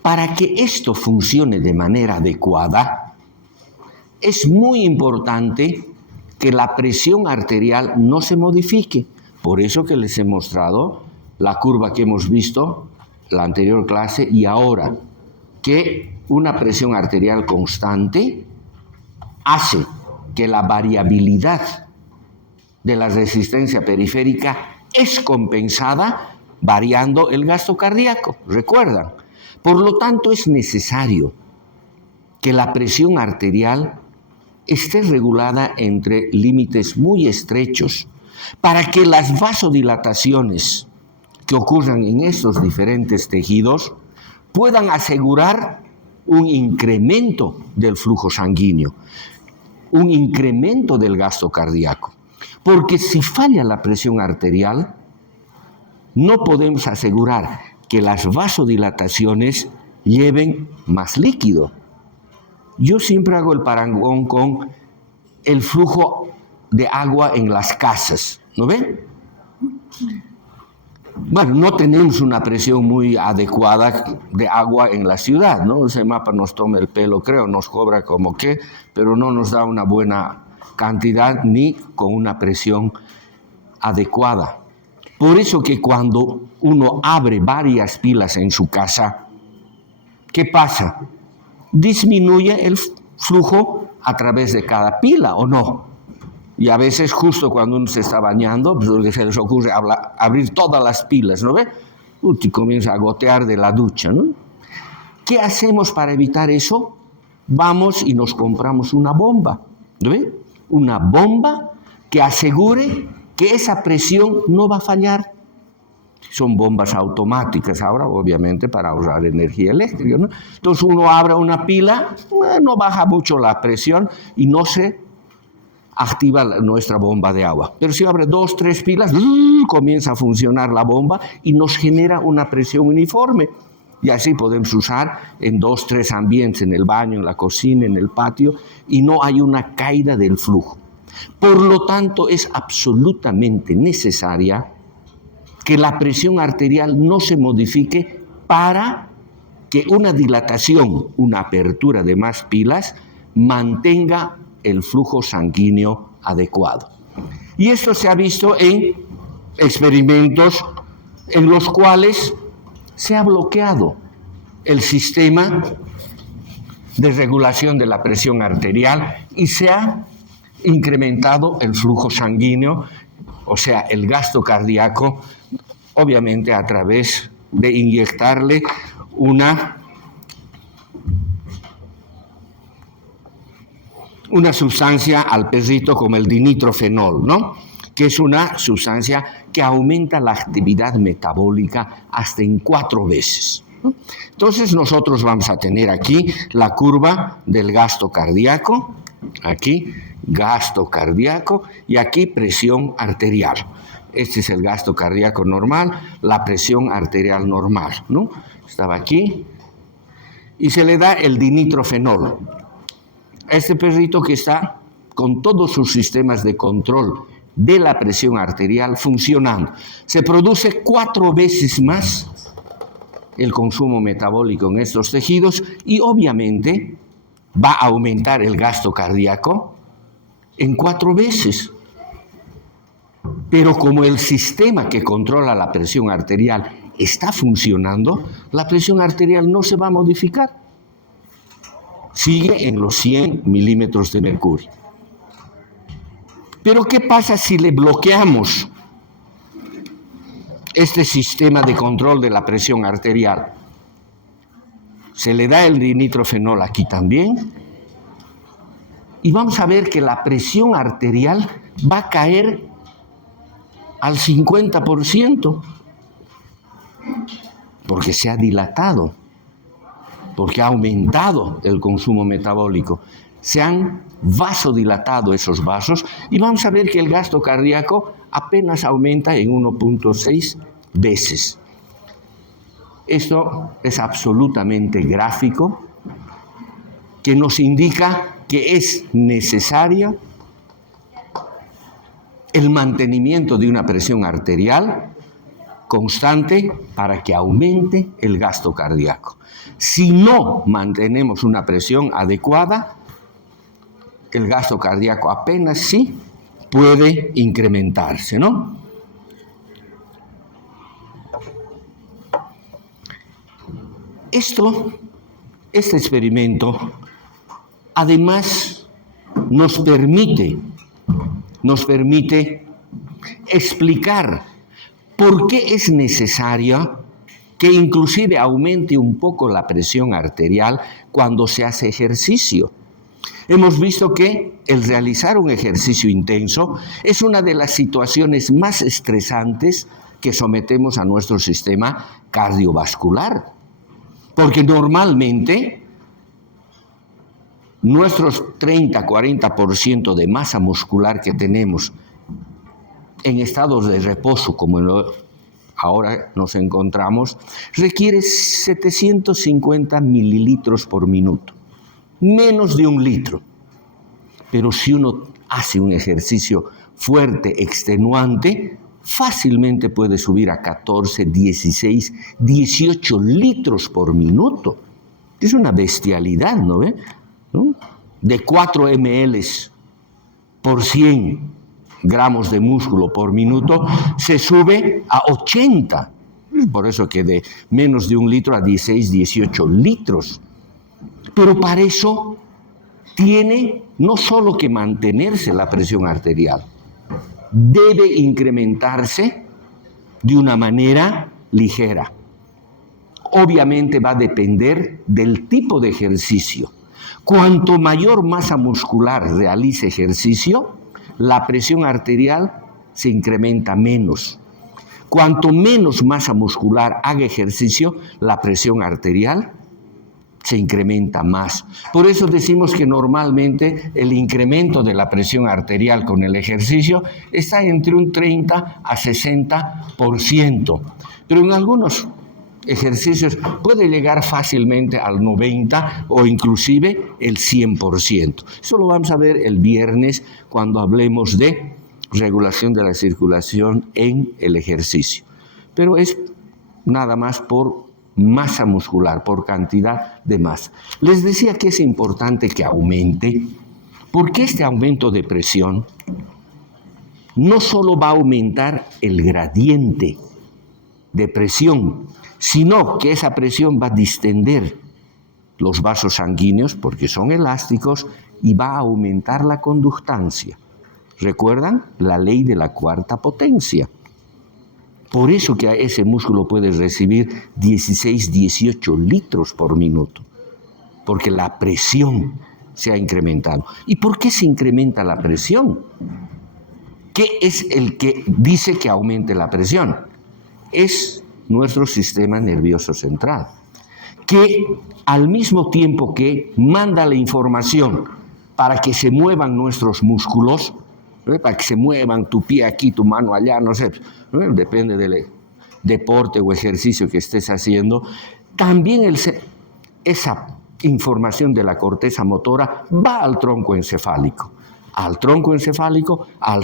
Para que esto funcione de manera adecuada, es muy importante que la presión arterial no se modifique. Por eso que les he mostrado la curva que hemos visto en la anterior clase y ahora, que una presión arterial constante hace que la variabilidad de la resistencia periférica es compensada variando el gasto cardíaco. ¿Recuerdan? Por lo tanto, es necesario que la presión arterial esté regulada entre límites muy estrechos para que las vasodilataciones que ocurran en estos diferentes tejidos puedan asegurar un incremento del flujo sanguíneo. un incremento del gasto cardíaco. Porque si falla la presión arterial, no podemos asegurar que las vasodilataciones lleven más líquido. Yo siempre hago el parangón con el flujo de agua en las casas, ¿no ven? Bueno, no tenemos una presión muy adecuada de agua en la ciudad, ¿no? Ese mapa nos toma el pelo, creo, nos cobra como que, pero no nos da una buena cantidad ni con una presión adecuada. Por eso que cuando uno abre varias pilas en su casa, ¿qué pasa? Disminuye el flujo a través de cada pila, ¿o no? Y a veces justo cuando uno se está bañando, pues se les ocurre abrir todas las pilas, ¿no ve? Y comienza a gotear de la ducha, ¿no? ¿Qué hacemos para evitar eso? Vamos y nos compramos una bomba, ¿no ve? Una bomba que asegure que esa presión no va a fallar. Son bombas automáticas ahora, obviamente, para ahorrar energía eléctrica, ¿no? Entonces uno abre una pila, no baja mucho la presión y no se activa nuestra bomba de agua. Pero si abre 2, 3 pilas, comienza a funcionar la bomba y nos genera una presión uniforme. Y así podemos usar en 2, 3 ambientes, en el baño, en la cocina, en el patio, y no hay una caída del flujo. Por lo tanto, es absolutamente necesaria que la presión arterial no se modifique para que una dilatación, una apertura de más pilas, mantenga el flujo sanguíneo adecuado. Y esto se ha visto en experimentos en los cuales se ha bloqueado el sistema de regulación de la presión arterial y se ha incrementado el flujo sanguíneo, o sea, el gasto cardíaco, obviamente a través de inyectarle una sustancia al perrito como el dinitrofenol, ¿no? Que es una sustancia que aumenta la actividad metabólica hasta en 4 veces, ¿no? Entonces nosotros vamos a tener aquí la curva del gasto cardíaco, aquí gasto cardíaco y aquí presión arterial. Este es el gasto cardíaco normal, la presión arterial normal, ¿no? Estaba aquí y se le da el dinitrofenol. Este perrito que está con todos sus sistemas de control de la presión arterial funcionando. Se produce 4 veces más el consumo metabólico en estos tejidos y obviamente va a aumentar el gasto cardíaco en 4 veces. Pero como el sistema que controla la presión arterial está funcionando, la presión arterial no se va a modificar. Sigue en los 100 milímetros de mercurio. Pero ¿qué pasa si le bloqueamos este sistema de control de la presión arterial? Se le da el dinitrofenol aquí también y vamos a ver que la presión arterial va a caer al 50% porque se ha dilatado, porque ha aumentado el consumo metabólico. Se han vasodilatado esos vasos y vamos a ver que el gasto cardíaco apenas aumenta en 1.6 veces. Esto es absolutamente gráfico, que nos indica que es necesaria el mantenimiento de una presión arterial constante para que aumente el gasto cardíaco. Si no mantenemos una presión adecuada, el gasto cardíaco apenas sí puede incrementarse, ¿no? Este experimento además nos permite explicar por qué es necesario que inclusive aumente un poco la presión arterial cuando se hace ejercicio. Hemos visto que el realizar un ejercicio intenso es una de las situaciones más estresantes que sometemos a nuestro sistema cardiovascular, porque normalmente nuestros 30-40% de masa muscular que tenemos en estados de reposo, como ahora nos encontramos, requiere 750 mililitros por minuto, menos de 1 litro. Pero si uno hace un ejercicio fuerte, extenuante, fácilmente puede subir a 14, 16, 18 litros por minuto. Es una bestialidad, ¿no ve? ¿No? De 4 ml por 100 gramos de músculo por minuto, se sube a 80. Por eso que de menos de 1 litro a 16, 18 litros. Pero para eso tiene no solo que mantenerse la presión arterial, debe incrementarse de una manera ligera. Obviamente va a depender del tipo de ejercicio. Cuanto mayor masa muscular realice ejercicio, la presión arterial se incrementa menos. Cuanto menos masa muscular haga ejercicio, la presión arterial se incrementa más. Por eso decimos que normalmente el incremento de la presión arterial con el ejercicio está entre un 30 a 60%. Pero en algunos ejercicios puede llegar fácilmente al 90% o inclusive el 100%. Eso lo vamos a ver el viernes cuando hablemos de regulación de la circulación en el ejercicio. Pero es nada más por masa muscular, por cantidad de masa. Les decía que es importante que aumente, porque este aumento de presión no solo va a aumentar el gradiente de presión, sino que esa presión va a distender los vasos sanguíneos porque son elásticos y va a aumentar la conductancia. ¿Recuerdan? La ley de la cuarta potencia. Por eso que ese músculo puede recibir 16, 18 litros por minuto, porque la presión se ha incrementado. ¿Y por qué se incrementa la presión? ¿Qué es el que dice que aumente la presión? Es nuestro sistema nervioso central, que al mismo tiempo que manda la información para que se muevan nuestros músculos, para que se muevan tu pie aquí, tu mano allá, no sé, depende del deporte o ejercicio que estés haciendo, también esa información de la corteza motora va al tronco encefálico, al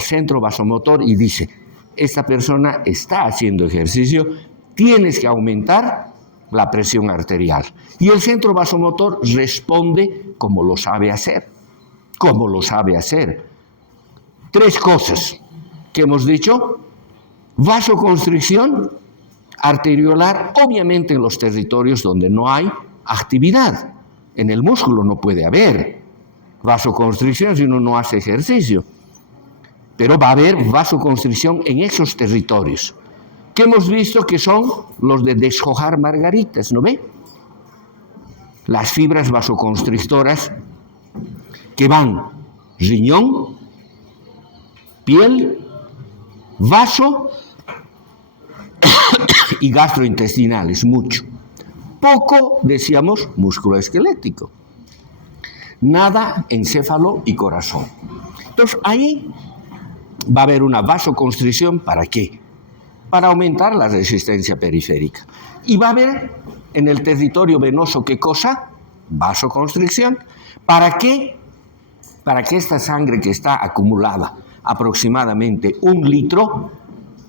centro vasomotor y dice, esta persona está haciendo ejercicio, tienes que aumentar la presión arterial. Y el centro vasomotor responde como lo sabe hacer. Tres cosas que hemos dicho: vasoconstricción arteriolar, obviamente en los territorios donde no hay actividad. En el músculo no puede haber vasoconstricción si uno no hace ejercicio. Pero va a haber vasoconstricción en esos territorios, que hemos visto que son los de deshojar margaritas, ¿no ve? Las fibras vasoconstrictoras que van riñón, piel, vaso y gastrointestinales, mucho. Poco, decíamos, músculo esquelético. Nada encéfalo y corazón. Entonces, ahí va a haber una vasoconstricción, ¿para qué? Para aumentar la resistencia periférica. Y va a haber en el territorio venoso, ¿qué cosa? Vasoconstricción. ¿Para qué? Para que esta sangre que está acumulada, aproximadamente 1 litro,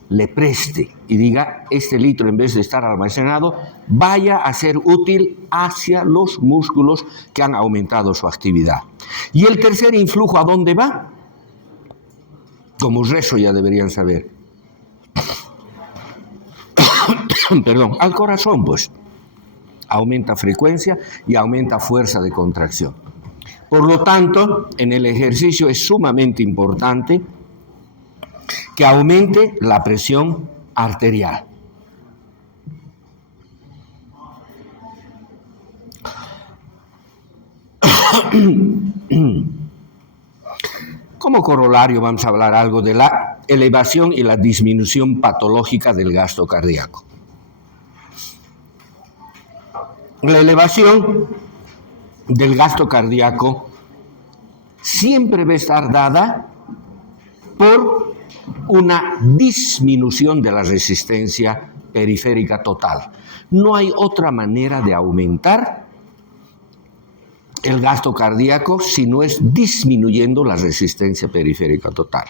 le preste y diga, este litro en vez de estar almacenado, vaya a ser útil hacia los músculos que han aumentado su actividad. Y el tercer influjo, ¿a dónde va? Como rezo ya deberían saber. Perdón, al corazón, pues. Aumenta frecuencia y aumenta fuerza de contracción. Por lo tanto, en el ejercicio es sumamente importante que aumente la presión arterial. Como corolario vamos a hablar algo de la elevación y la disminución patológica del gasto cardíaco. La elevación del gasto cardíaco siempre va a estar dada por una disminución de la resistencia periférica total. No hay otra manera de aumentar el gasto cardíaco si no es disminuyendo la resistencia periférica total.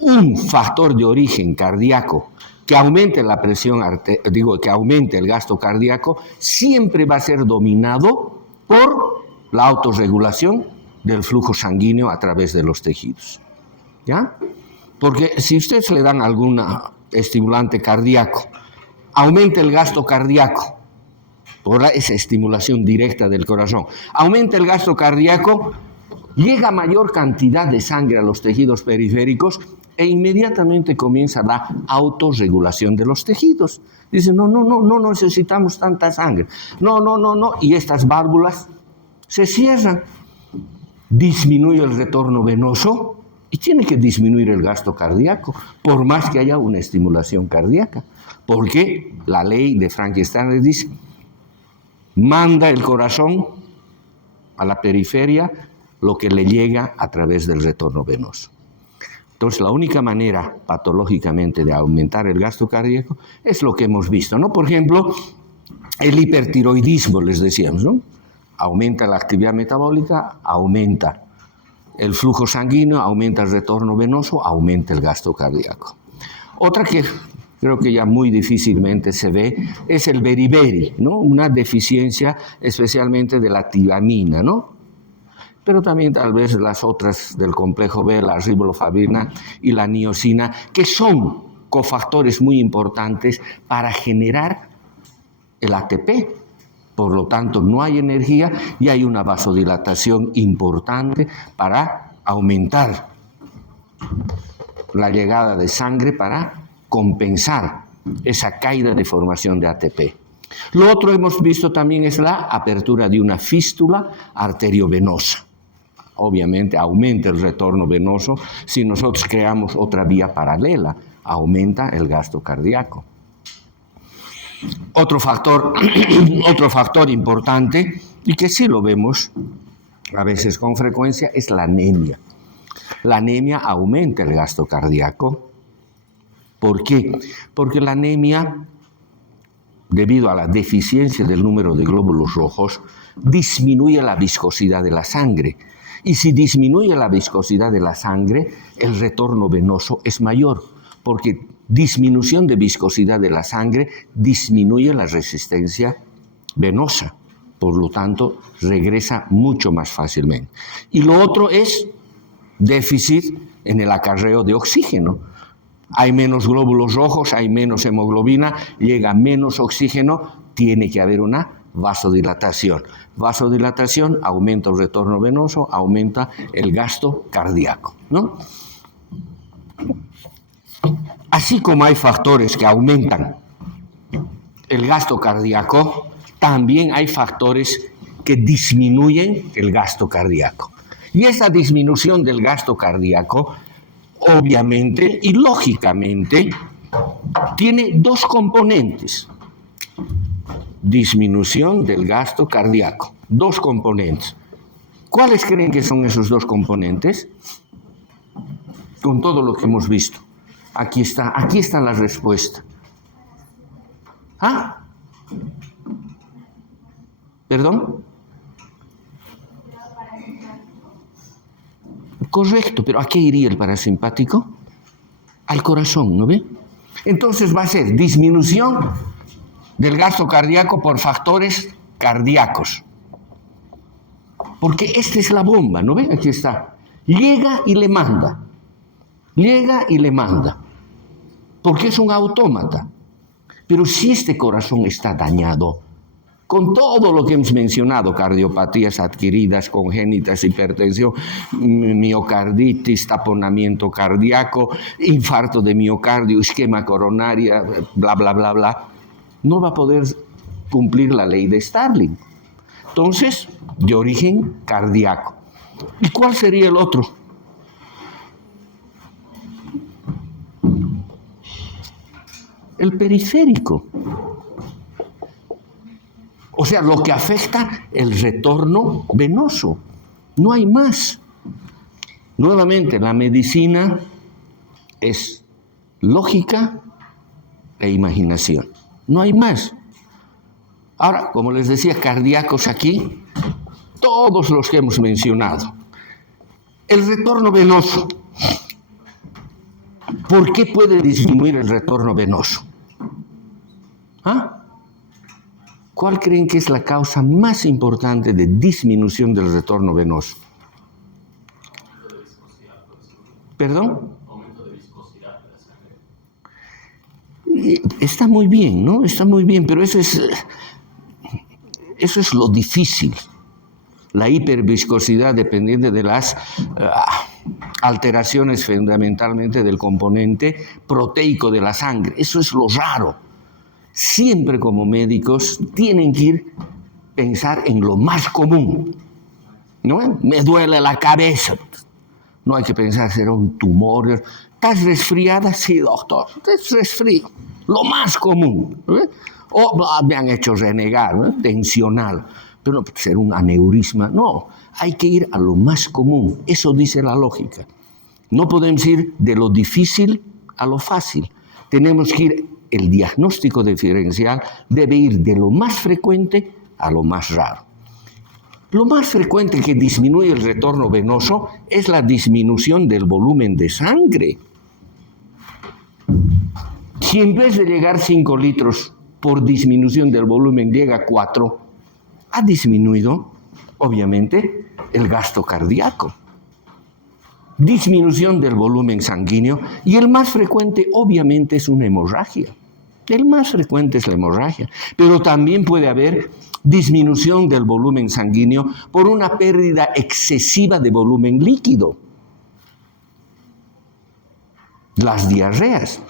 Un factor de origen cardíaco que aumente la presión que aumente el gasto cardíaco siempre va a ser dominado por la autorregulación del flujo sanguíneo a través de los tejidos. ¿Ya? Porque si ustedes le dan algún estimulante cardíaco, aumenta el gasto cardíaco por esa estimulación directa del corazón, aumenta el gasto cardíaco, llega mayor cantidad de sangre a los tejidos periféricos e inmediatamente comienza la autorregulación de los tejidos. Dicen, no necesitamos tanta sangre. No, y estas válvulas se cierran. Disminuye el retorno venoso y tiene que disminuir el gasto cardíaco, por más que haya una estimulación cardíaca. Porque la ley de Frankenstein le dice, manda el corazón a la periferia lo que le llega a través del retorno venoso. Entonces, la única manera patológicamente de aumentar el gasto cardíaco es lo que hemos visto, ¿no? Por ejemplo, el hipertiroidismo, les decíamos, ¿no? Aumenta la actividad metabólica, aumenta el flujo sanguíneo, aumenta el retorno venoso, aumenta el gasto cardíaco. Otra que creo que ya muy difícilmente se ve es el beriberi, ¿no? Una deficiencia especialmente de la tiamina, ¿no? Pero también tal vez las otras del complejo B, la riboflavina y la niacina, que son cofactores muy importantes para generar el ATP. Por lo tanto, no hay energía y hay una vasodilatación importante para aumentar la llegada de sangre para compensar esa caída de formación de ATP. Lo otro hemos visto también es la apertura de una fístula arteriovenosa. Obviamente aumenta el retorno venoso si nosotros creamos otra vía paralela, aumenta el gasto cardíaco. Otro factor importante, y que sí lo vemos a veces con frecuencia, es la anemia. La anemia aumenta el gasto cardíaco. ¿Por qué? Porque la anemia, debido a la deficiencia del número de glóbulos rojos, disminuye la viscosidad de la sangre. Y si disminuye la viscosidad de la sangre, el retorno venoso es mayor, porque disminución de viscosidad de la sangre disminuye la resistencia venosa. Por lo tanto, regresa mucho más fácilmente. Y lo otro es déficit en el acarreo de oxígeno. Hay menos glóbulos rojos, hay menos hemoglobina, llega menos oxígeno, tiene que haber una vasodilatación. Vasodilatación aumenta el retorno venoso, aumenta el gasto cardíaco, ¿no? Así como hay factores que aumentan el gasto cardíaco, también hay factores que disminuyen el gasto cardíaco. Y esa disminución del gasto cardíaco, obviamente y lógicamente, tiene dos componentes. Disminución del gasto cardíaco. Dos componentes. ¿Cuáles creen que son esos dos componentes? Con todo lo que hemos visto. Aquí está la respuesta. ¿Ah? ¿Perdón? Correcto, pero ¿a qué iría el parasimpático? Al corazón, ¿no ve? Entonces va a ser disminución del gasto cardíaco por factores cardíacos. Porque esta es la bomba, ¿no ve? Aquí está. Llega y le manda. Llega y le manda. Porque es un autómata. Pero si este corazón está dañado, con todo lo que hemos mencionado, cardiopatías adquiridas, congénitas, hipertensión, miocarditis, taponamiento cardíaco, infarto de miocardio, isquemia coronaria, bla, bla, bla, bla, no va a poder cumplir la ley de Starling. Entonces, de origen cardíaco. ¿Y cuál sería el otro? El periférico. O sea, lo que afecta el retorno venoso. No hay más. Nuevamente, la medicina es lógica e imaginación. No hay más. Ahora, como les decía, cardíacos aquí, todos los que hemos mencionado. El retorno venoso. ¿Por qué puede disminuir el retorno venoso? ¿Ah? ¿Cuál creen que es la causa más importante de disminución del retorno venoso? ¿Perdón? Aumento de viscosidad de la sangre. Está muy bien, ¿no? Está muy bien, pero eso es lo difícil. La hiperviscosidad dependiente de las alteraciones fundamentalmente del componente proteico de la sangre. Eso es lo raro. Siempre como médicos tienen que pensar en lo más común. ¿No? Me duele la cabeza. No hay que pensar, será un tumor. ¿Estás resfriada? Sí, doctor. Es resfrío. Lo más común. ¿No? O me han hecho renegar, ¿no? Tensional. Pero no puede ser un aneurisma. No, hay que ir a lo más común. Eso dice la lógica. No podemos ir de lo difícil a lo fácil. Tenemos que ir, el diagnóstico diferencial debe ir de lo más frecuente a lo más raro. Lo más frecuente que disminuye el retorno venoso es la disminución del volumen de sangre. Si en vez de llegar 5 litros por disminución del volumen llega a 4, ha disminuido, obviamente, el gasto cardíaco. Disminución del volumen sanguíneo y el más frecuente, obviamente, es una hemorragia. El más frecuente es la hemorragia, pero también puede haber disminución del volumen sanguíneo por una pérdida excesiva de volumen líquido. Las diarreas,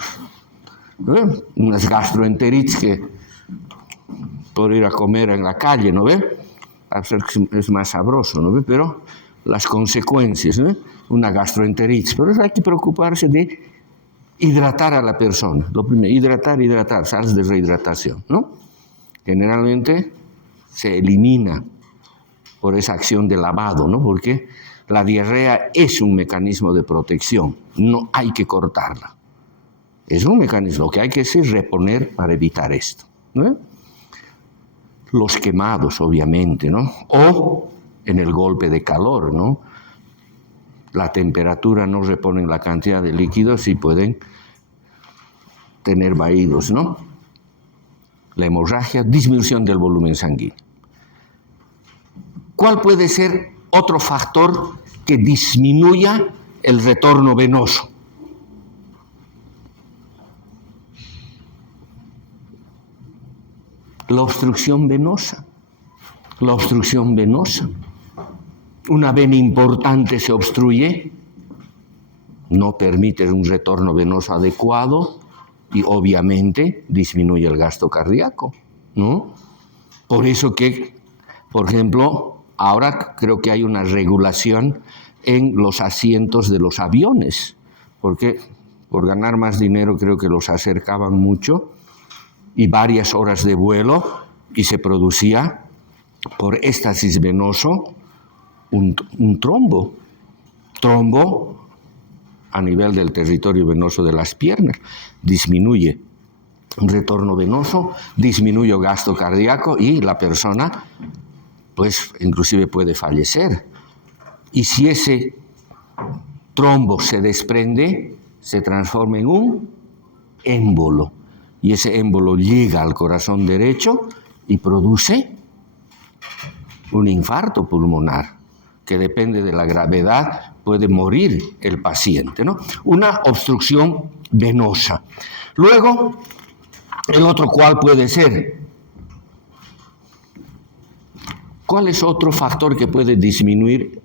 ¿no? Unas gastroenteritis que por ir a comer en la calle, ¿no ve? Es más sabroso, ¿no ve? Pero las consecuencias, ¿no? Una gastroenteritis. Por eso hay que preocuparse de hidratar a la persona. Lo primero, hidratar, sales de rehidratación, ¿no? Generalmente se elimina por esa acción de lavado, ¿no? Porque la diarrea es un mecanismo de protección, no hay que cortarla. Es un mecanismo, lo que hay que hacer es reponer para evitar esto, ¿no? Los quemados, obviamente, ¿no? O en el golpe de calor, ¿no? La temperatura no repone la cantidad de líquidos y pueden tener vaídos, ¿no? La hemorragia, disminución del volumen sanguíneo. ¿Cuál puede ser otro factor que disminuya el retorno venoso? La obstrucción venosa. La obstrucción venosa. Una vena importante se obstruye, no permite un retorno venoso adecuado y obviamente disminuye el gasto cardíaco, ¿no? Por eso que, por ejemplo, ahora creo que hay una regulación en los asientos de los aviones, porque por ganar más dinero creo que los acercaban mucho y varias horas de vuelo y se producía por éstasis venoso un trombo a nivel del territorio venoso de las piernas. Disminuye un retorno venoso, disminuye el gasto cardíaco y la persona, pues, inclusive puede fallecer. Y si ese trombo se desprende, se transforma en un émbolo. Y ese émbolo llega al corazón derecho y produce un infarto pulmonar, que depende de la gravedad, puede morir el paciente, ¿no? Una obstrucción venosa. Luego, el otro, ¿cuál puede ser? ¿Cuál es otro factor que puede disminuir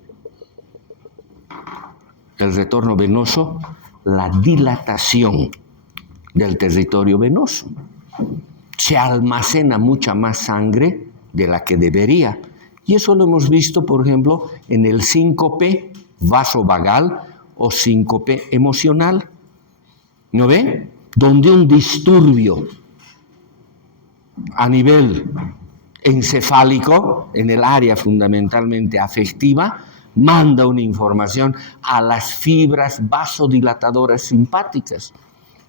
el retorno venoso? La dilatación del territorio venoso. Se almacena mucha más sangre de la que debería. Y eso lo hemos visto, por ejemplo, en el síncope vasovagal o síncope emocional. ¿No ve? Donde un disturbio a nivel encefálico, en el área fundamentalmente afectiva, manda una información a las fibras vasodilatadoras simpáticas,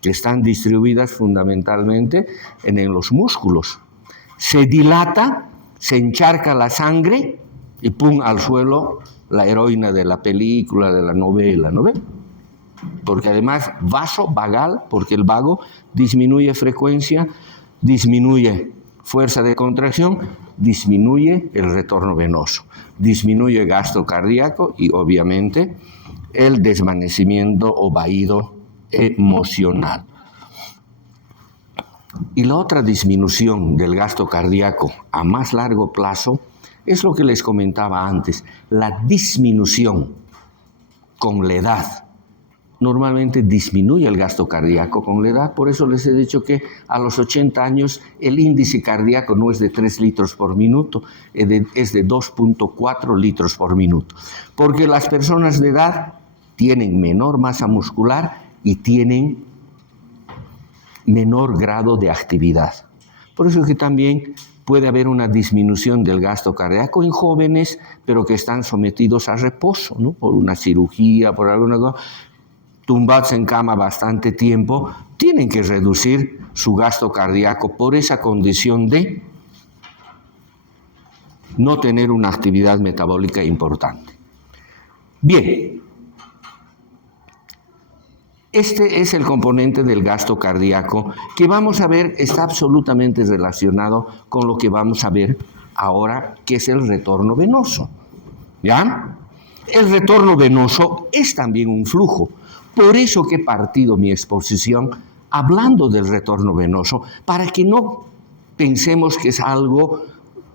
que están distribuidas fundamentalmente en los músculos. Se dilata, se encharca la sangre y ¡pum! Al suelo la heroína de la película, de la novela, ¿no ve? Porque además vagal, porque el vago disminuye frecuencia, disminuye fuerza de contracción, disminuye el retorno venoso, disminuye el gasto cardíaco y obviamente el desvanecimiento o vaído emocional. Y la otra disminución del gasto cardíaco a más largo plazo es lo que les comentaba antes, la disminución con la edad. Normalmente disminuye el gasto cardíaco con la edad, por eso les he dicho que a los 80 años el índice cardíaco no es de 3 litros por minuto, es de 2.4 litros por minuto, porque las personas de edad tienen menor masa muscular y tienen menor grado de actividad. Por eso es que también puede haber una disminución del gasto cardíaco en jóvenes, pero que están sometidos a reposo, ¿no? Por una cirugía, por alguna cosa, tumbados en cama bastante tiempo, tienen que reducir su gasto cardíaco por esa condición de no tener una actividad metabólica importante. Bien, este es el componente del gasto cardíaco que vamos a ver está absolutamente relacionado con lo que vamos a ver ahora, que es el retorno venoso. ¿Ya? El retorno venoso es también un flujo. Por eso que he partido mi exposición hablando del retorno venoso, para que no pensemos que es algo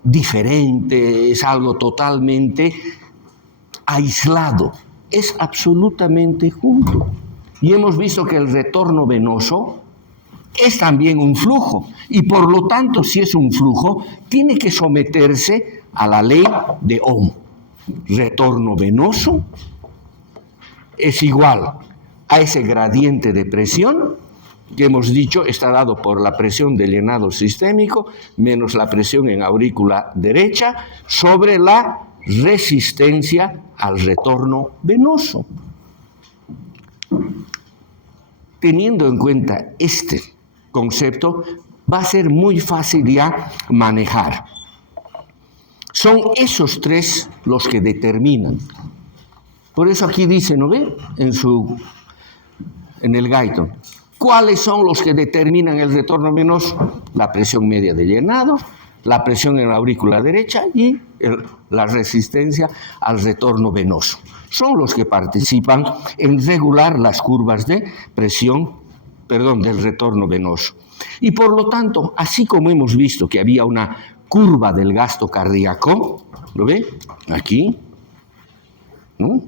diferente, es algo totalmente aislado. Es absolutamente junto. Y hemos visto que el retorno venoso es también un flujo. Y por lo tanto, si es un flujo, tiene que someterse a la ley de Ohm. Retorno venoso es igual a ese gradiente de presión que hemos dicho está dado por la presión del llenado sistémico menos la presión en aurícula derecha sobre la resistencia al retorno venoso. Teniendo en cuenta este concepto, va a ser muy fácil ya manejar. Son esos tres los que determinan. Por eso aquí dice, ¿no ve? En el Guyton. ¿Cuáles son los que determinan el retorno venoso? La presión media de llenado, la presión en la aurícula derecha y la resistencia al retorno venoso. Son los que participan en regular las curvas de del retorno venoso. Y por lo tanto, así como hemos visto que había una curva del gasto cardíaco, ¿lo ve? Aquí, ¿no?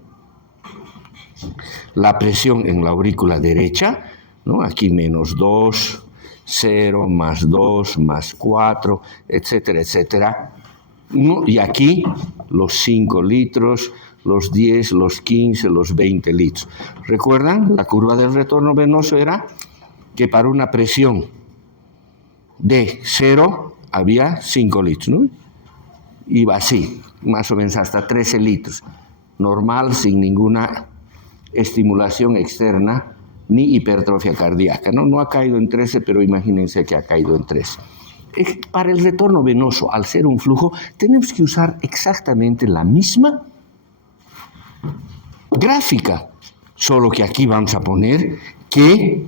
La presión en la aurícula derecha, ¿no? Aquí menos 2, 0, más 2, más 4, etcétera, etcétera. ¿No? Y aquí los 5 litros, los 10, los 15, los 20 litros. ¿Recuerdan? La curva del retorno venoso era que para una presión de 0 había 5 litros, ¿no? Iba así, más o menos hasta 13 litros. Normal, sin ninguna estimulación externa ni hipertrofia cardíaca. No ha caído en 13, pero imagínense que ha caído en 13. Para el retorno venoso, al ser un flujo, tenemos que usar exactamente la misma gráfica, solo que aquí vamos a poner que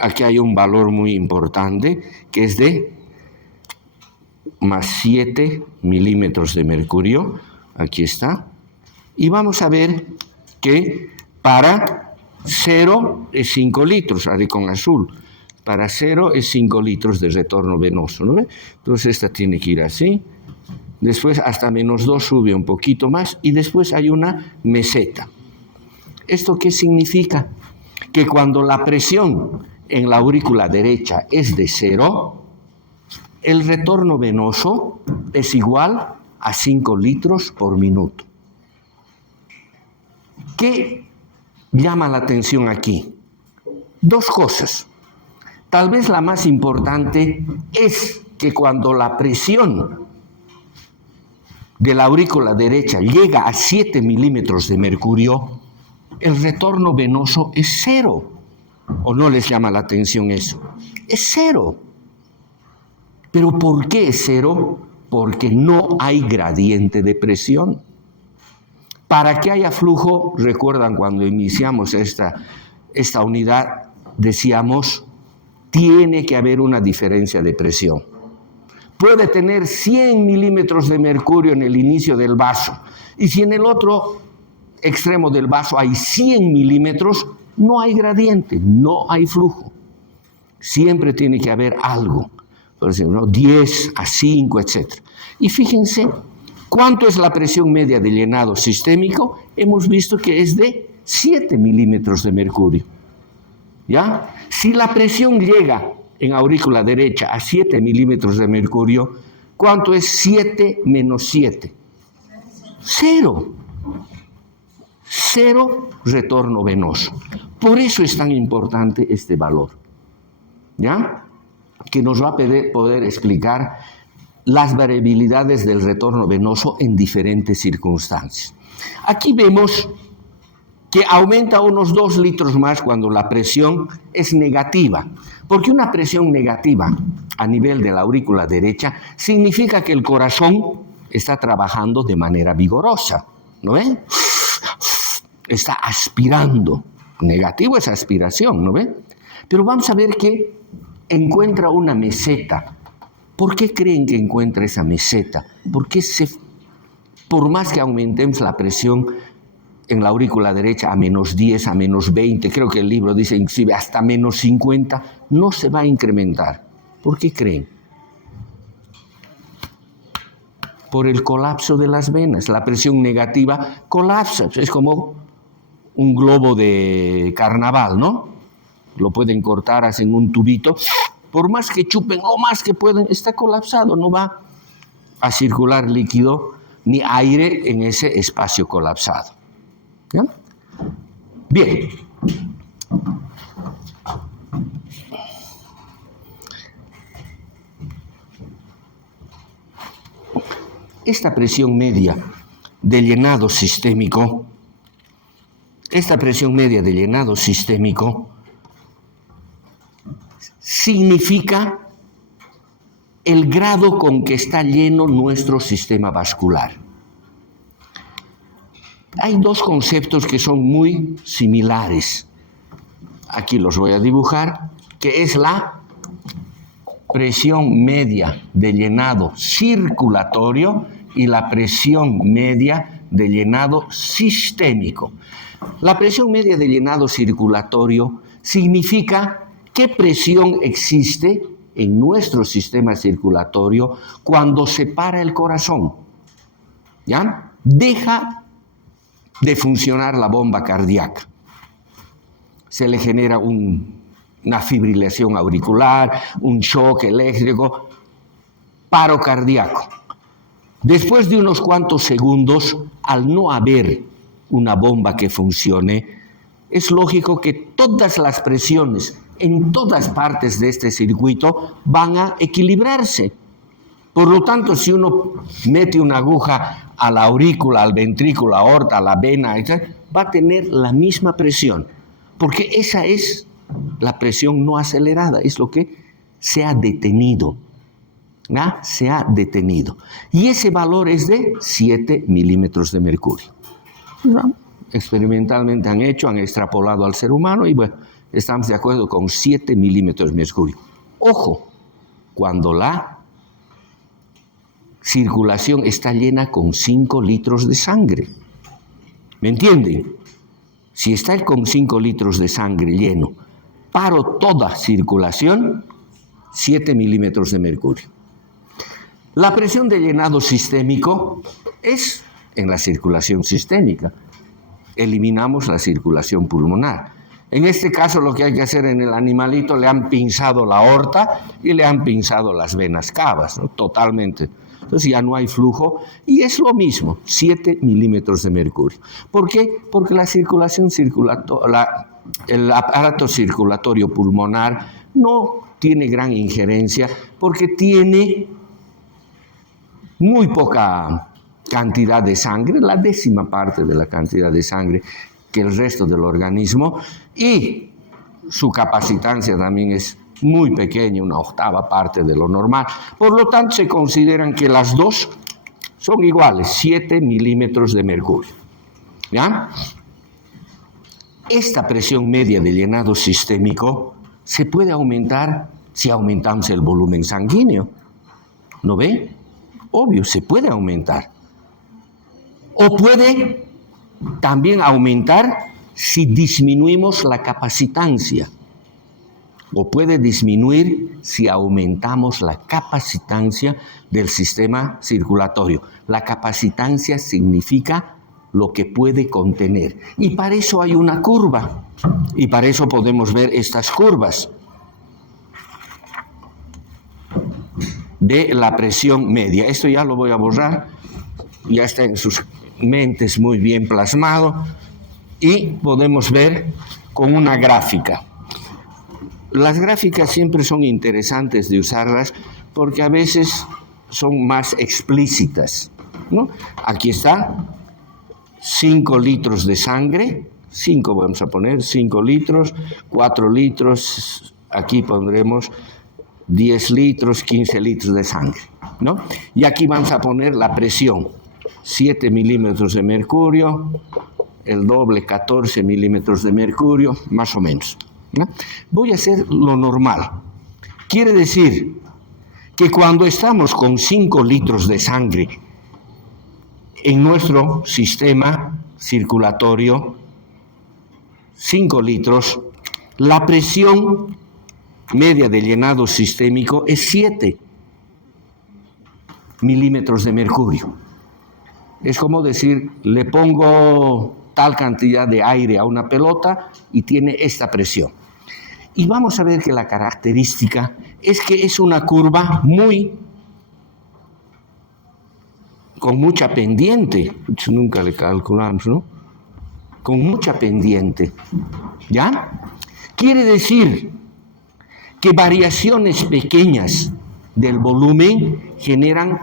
aquí hay un valor muy importante que es de más 7 milímetros de mercurio, aquí está, y vamos a ver que para 0 es 5 litros, haré con azul, para 0 es 5 litros de retorno venoso, ¿no ve? Entonces esta tiene que ir así, después hasta menos 2 sube un poquito más y después hay una meseta. ¿Esto qué significa? Que cuando la presión en la aurícula derecha es de 0, el retorno venoso es igual a 5 litros por minuto. ¿Qué llama la atención aquí? Dos cosas. Tal vez la más importante es que cuando la presión de la aurícula derecha llega a 7 milímetros de mercurio, el retorno venoso es 0. ¿O no les llama la atención eso? Es 0. ¿Pero por qué es 0? Porque no hay gradiente de presión. Para que haya flujo, recuerdan cuando iniciamos esta unidad, decíamos, tiene que haber una diferencia de presión. Puede tener 100 milímetros de mercurio en el inicio del vaso, y si en el otro extremo del vaso hay 100 milímetros, no hay gradiente, no hay flujo. Siempre tiene que haber algo, por ejemplo, ¿no? 10 a 5, etc. Y fíjense, ¿cuánto es la presión media de llenado sistémico? Hemos visto que es de 7 milímetros de mercurio. ¿Ya? Si la presión llega en aurícula derecha a 7 milímetros de mercurio, ¿cuánto es 7 menos 7? 0. 0 retorno venoso. Por eso es tan importante este valor, ¿ya? Que nos va a poder explicar las variabilidades del retorno venoso en diferentes circunstancias. Aquí vemos que aumenta unos 2 litros más cuando la presión es negativa, porque una presión negativa a nivel de la aurícula derecha significa que el corazón está trabajando de manera vigorosa, ¿no ven? Está aspirando. Negativo es aspiración, ¿no ven? Pero vamos a ver que encuentra una meseta. ¿Por qué creen que encuentra esa meseta? Porque por más que aumentemos la presión en la aurícula derecha a menos 10, a menos 20, creo que el libro dice inclusive hasta menos 50, no se va a incrementar. ¿Por qué creen? Por el colapso de las venas. La presión negativa colapsa. Es como un globo de carnaval, ¿no? Lo pueden cortar, hacen un tubito. Por más que chupen lo más que pueden, está colapsado. No va a circular líquido ni aire en ese espacio colapsado. ¿Ya? Bien. Esta presión media de llenado sistémico, significa el grado con que está lleno nuestro sistema vascular. Hay dos conceptos que son muy similares. Aquí los voy a dibujar, que es la presión media de llenado circulatorio y la presión media de llenado sistémico. La presión media de llenado circulatorio significa qué presión existe en nuestro sistema circulatorio cuando se para el corazón. ¿Ya? Deja de funcionar la bomba cardíaca. Se le genera una fibrilación auricular, un shock eléctrico, paro cardíaco. Después de unos cuantos segundos, al no haber una bomba que funcione, es lógico que todas las presiones en todas partes de este circuito van a equilibrarse. Por lo tanto, si uno mete una aguja a la aurícula, al ventrículo, a la aorta, a la vena, etc., va a tener la misma presión, porque esa es la presión no acelerada, es lo que se ha detenido. ¿Ya? Se ha detenido. Y ese valor es de 7 milímetros de mercurio. Experimentalmente han extrapolado al ser humano y bueno, estamos de acuerdo con 7 milímetros de mercurio. Ojo, cuando la circulación está llena con 5 litros de sangre. ¿Me entienden? Si está con 5 litros de sangre lleno, paro toda circulación, 7 milímetros de mercurio. La presión de llenado sistémico es en la circulación sistémica. Eliminamos la circulación pulmonar. En este caso lo que hay que hacer en el animalito, le han pinzado la aorta y le han pinzado las venas cavas, ¿no? Totalmente. Entonces ya no hay flujo y es lo mismo, 7 milímetros de mercurio. ¿Por qué? Porque la circulación el aparato circulatorio pulmonar no tiene gran injerencia porque tiene muy poca cantidad de sangre, la 10ª parte de la cantidad de sangre que el resto del organismo, y su capacitancia también es muy pequeña, una 8ª parte de lo normal. Por lo tanto, se consideran que las dos son iguales, 7 milímetros de mercurio. ¿Ya? Esta presión media de llenado sistémico se puede aumentar si aumentamos el volumen sanguíneo. ¿No ve? Obvio, se puede aumentar. O puede también aumentar si disminuimos la capacitancia. O puede disminuir si aumentamos la capacitancia del sistema circulatorio. La capacitancia significa lo que puede contener. Y para eso hay una curva. Y para eso podemos ver estas curvas de la presión media. Esto ya lo voy a borrar. Ya está en sus mentes muy bien plasmado. Y podemos ver con una gráfica. Las gráficas siempre son interesantes de usarlas porque a veces son más explícitas, ¿no? Aquí está 5 litros de sangre, 5 vamos a poner, 5 litros, 4 litros, aquí pondremos 10 litros, 15 litros de sangre, ¿no? Y aquí vamos a poner la presión, 7 milímetros de mercurio, el doble 14 milímetros de mercurio, más o menos. ¿No? Voy a hacer lo normal. Quiere decir que cuando estamos con 5 litros de sangre en nuestro sistema circulatorio, 5 litros, la presión media de llenado sistémico es 7 milímetros de mercurio. Es como decir, le pongo tal cantidad de aire a una pelota y tiene esta presión. Y vamos a ver que la característica es que es una curva con mucha pendiente. Nunca le calculamos, ¿no? Con mucha pendiente. ¿Ya? Quiere decir que variaciones pequeñas del volumen generan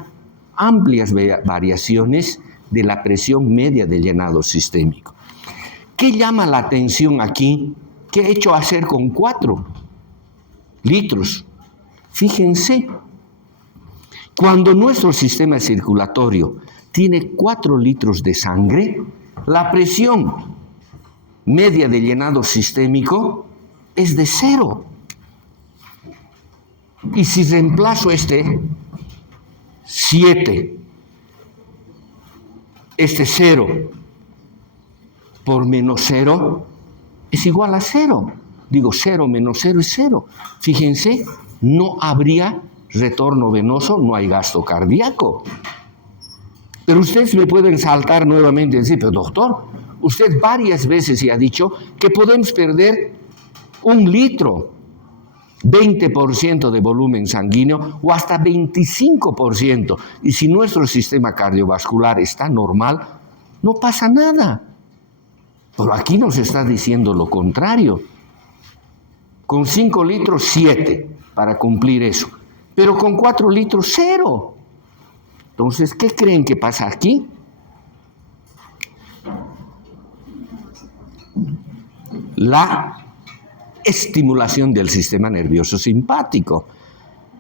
amplias variaciones de la presión media de llenado sistémico. ¿Qué llama la atención aquí? ¿Qué he hecho hacer con 4 litros? Fíjense, cuando nuestro sistema circulatorio tiene 4 litros de sangre, la presión media de llenado sistémico es de 0. Y si reemplazo este 7, este 0 por menos 0, es igual a 0. Digo, 0 menos 0 es 0. Fíjense, no habría retorno venoso, no hay gasto cardíaco. Pero ustedes me pueden saltar nuevamente y decir, pero doctor, usted varias veces ya ha dicho que podemos perder 1 litro, 20% de volumen sanguíneo o hasta 25%. Y si nuestro sistema cardiovascular está normal, no pasa nada. Pero aquí nos está diciendo lo contrario. Con 5 litros, 7 para cumplir eso. Pero con 4 litros, 0. Entonces, ¿qué creen que pasa aquí? La estimulación del sistema nervioso simpático.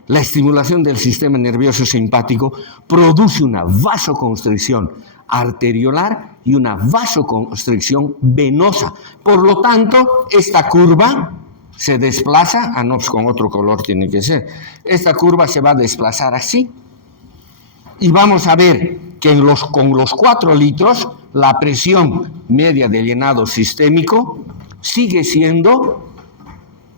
La estimulación del sistema nervioso simpático produce una vasoconstricción arteriolar y una vasoconstricción venosa. Por lo tanto, esta curva se desplaza, no, con otro color tiene que ser, esta curva se va a desplazar así. Y vamos a ver que con los 4 litros, la presión media de llenado sistémico sigue siendo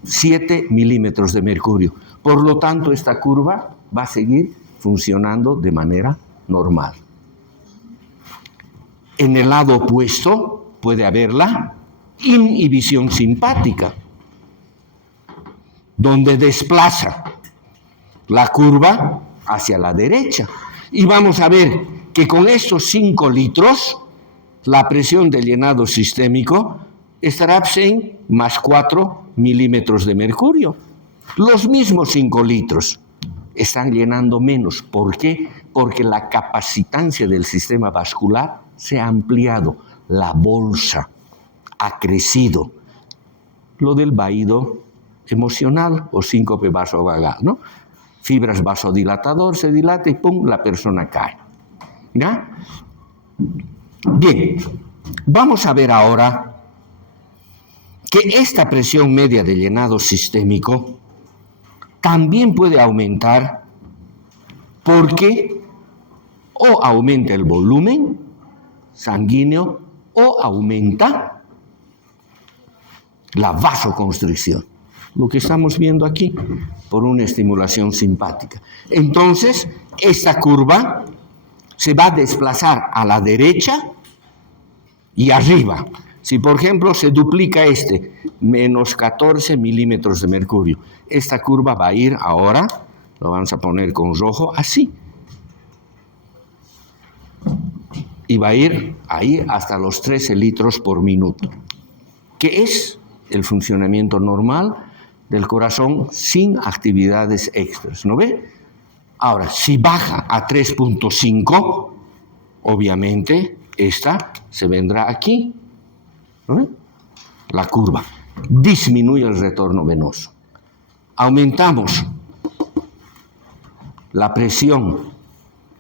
7 milímetros de mercurio. Por lo tanto, esta curva va a seguir funcionando de manera normal. En el lado opuesto puede haber la inhibición simpática, donde desplaza la curva hacia la derecha. Y vamos a ver que con estos 5 litros, la presión de llenado sistémico estará en más 4 milímetros de mercurio. Los mismos 5 litros. están llenando menos. ¿Por qué? Porque la capacitancia del sistema vascular se ha ampliado, la bolsa ha crecido. Lo del vaído emocional o síncope vasovagal, ¿no? Fibras vasodilatador, se dilata y ¡pum!, la persona cae. ¿Ya? Bien, vamos a ver ahora que esta presión media de llenado sistémico también puede aumentar porque o aumenta el volumen sanguíneo o aumenta la vasoconstricción, lo que estamos viendo aquí por una estimulación simpática. Entonces, esta curva se va a desplazar a la derecha y arriba. Si, por ejemplo, se duplica menos 14 milímetros de mercurio, esta curva va a ir ahora, lo vamos a poner con rojo, así. Y va a ir ahí hasta los 13 litros por minuto, que es el funcionamiento normal del corazón sin actividades extras, ¿no ve? Ahora, si baja a 3.5, obviamente esta se vendrá aquí, ¿no ve? La curva disminuye el retorno venoso. Aumentamos la presión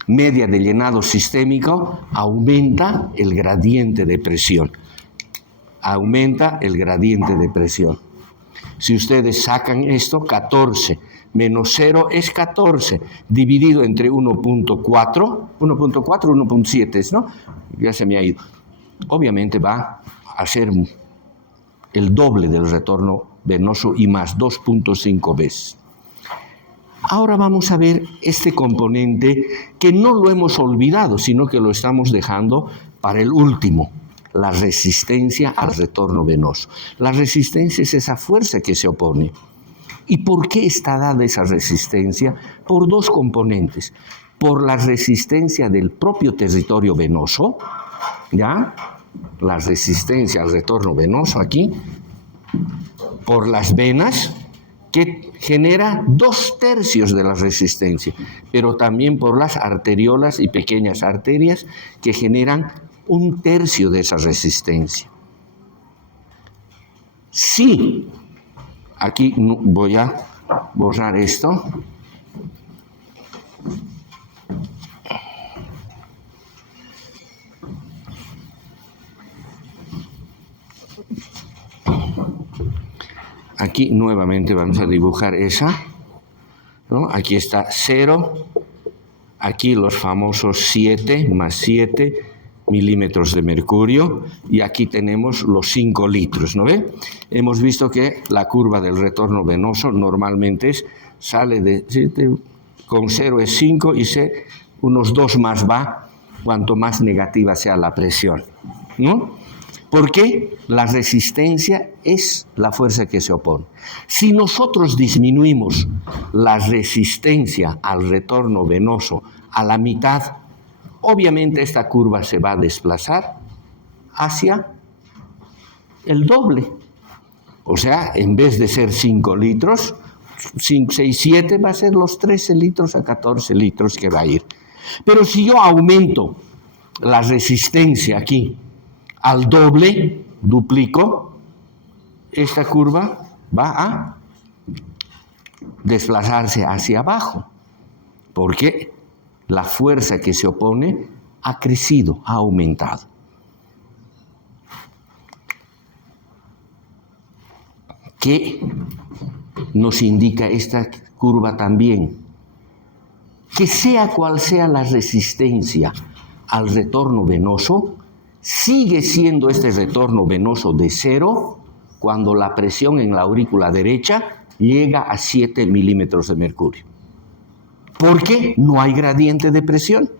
media de llenado sistémico, aumenta el gradiente de presión. Aumenta el gradiente de presión. Si ustedes sacan esto, 14 menos 0 es 14, dividido entre 1.4, 1.7, ¿no? Ya se me ha ido. Obviamente va a ser el doble del retorno venoso y más, 2.5 veces. Ahora vamos a ver este componente que no lo hemos olvidado, sino que lo estamos dejando para el último, la resistencia al retorno venoso. La resistencia es esa fuerza que se opone. ¿Y por qué está dada esa resistencia? Por dos componentes. Por la resistencia del propio territorio venoso, ¿ya? La resistencia al retorno venoso aquí, por las venas, que genera 2/3 de la resistencia, pero también por las arteriolas y pequeñas arterias que generan 1/3 de esa resistencia. Sí, aquí voy a borrar esto. Aquí nuevamente vamos a dibujar esa, ¿no? Aquí está 0, aquí los famosos 7 más 7 milímetros de mercurio, y aquí tenemos los 5 litros, ¿no ve? Hemos visto que la curva del retorno venoso normalmente sale de 7, con 0 es 5 y unos 2 más va, cuanto más negativa sea la presión, ¿no? Porque la resistencia es la fuerza que se opone. Si nosotros disminuimos la resistencia al retorno venoso a la mitad, obviamente esta curva se va a desplazar hacia el doble. O sea, en vez de ser 5 litros, 5, 6, 7 va a ser los 13 litros a 14 litros que va a ir. Pero si yo aumento la resistencia aquí al doble, duplico, esta curva va a desplazarse hacia abajo, porque la fuerza que se opone ha crecido, ha aumentado. ¿Qué nos indica esta curva también? Que sea cual sea la resistencia al retorno venoso, sigue siendo este retorno venoso de 0 cuando la presión en la aurícula derecha llega a 7 milímetros de mercurio. ¿Por qué no hay gradiente de presión?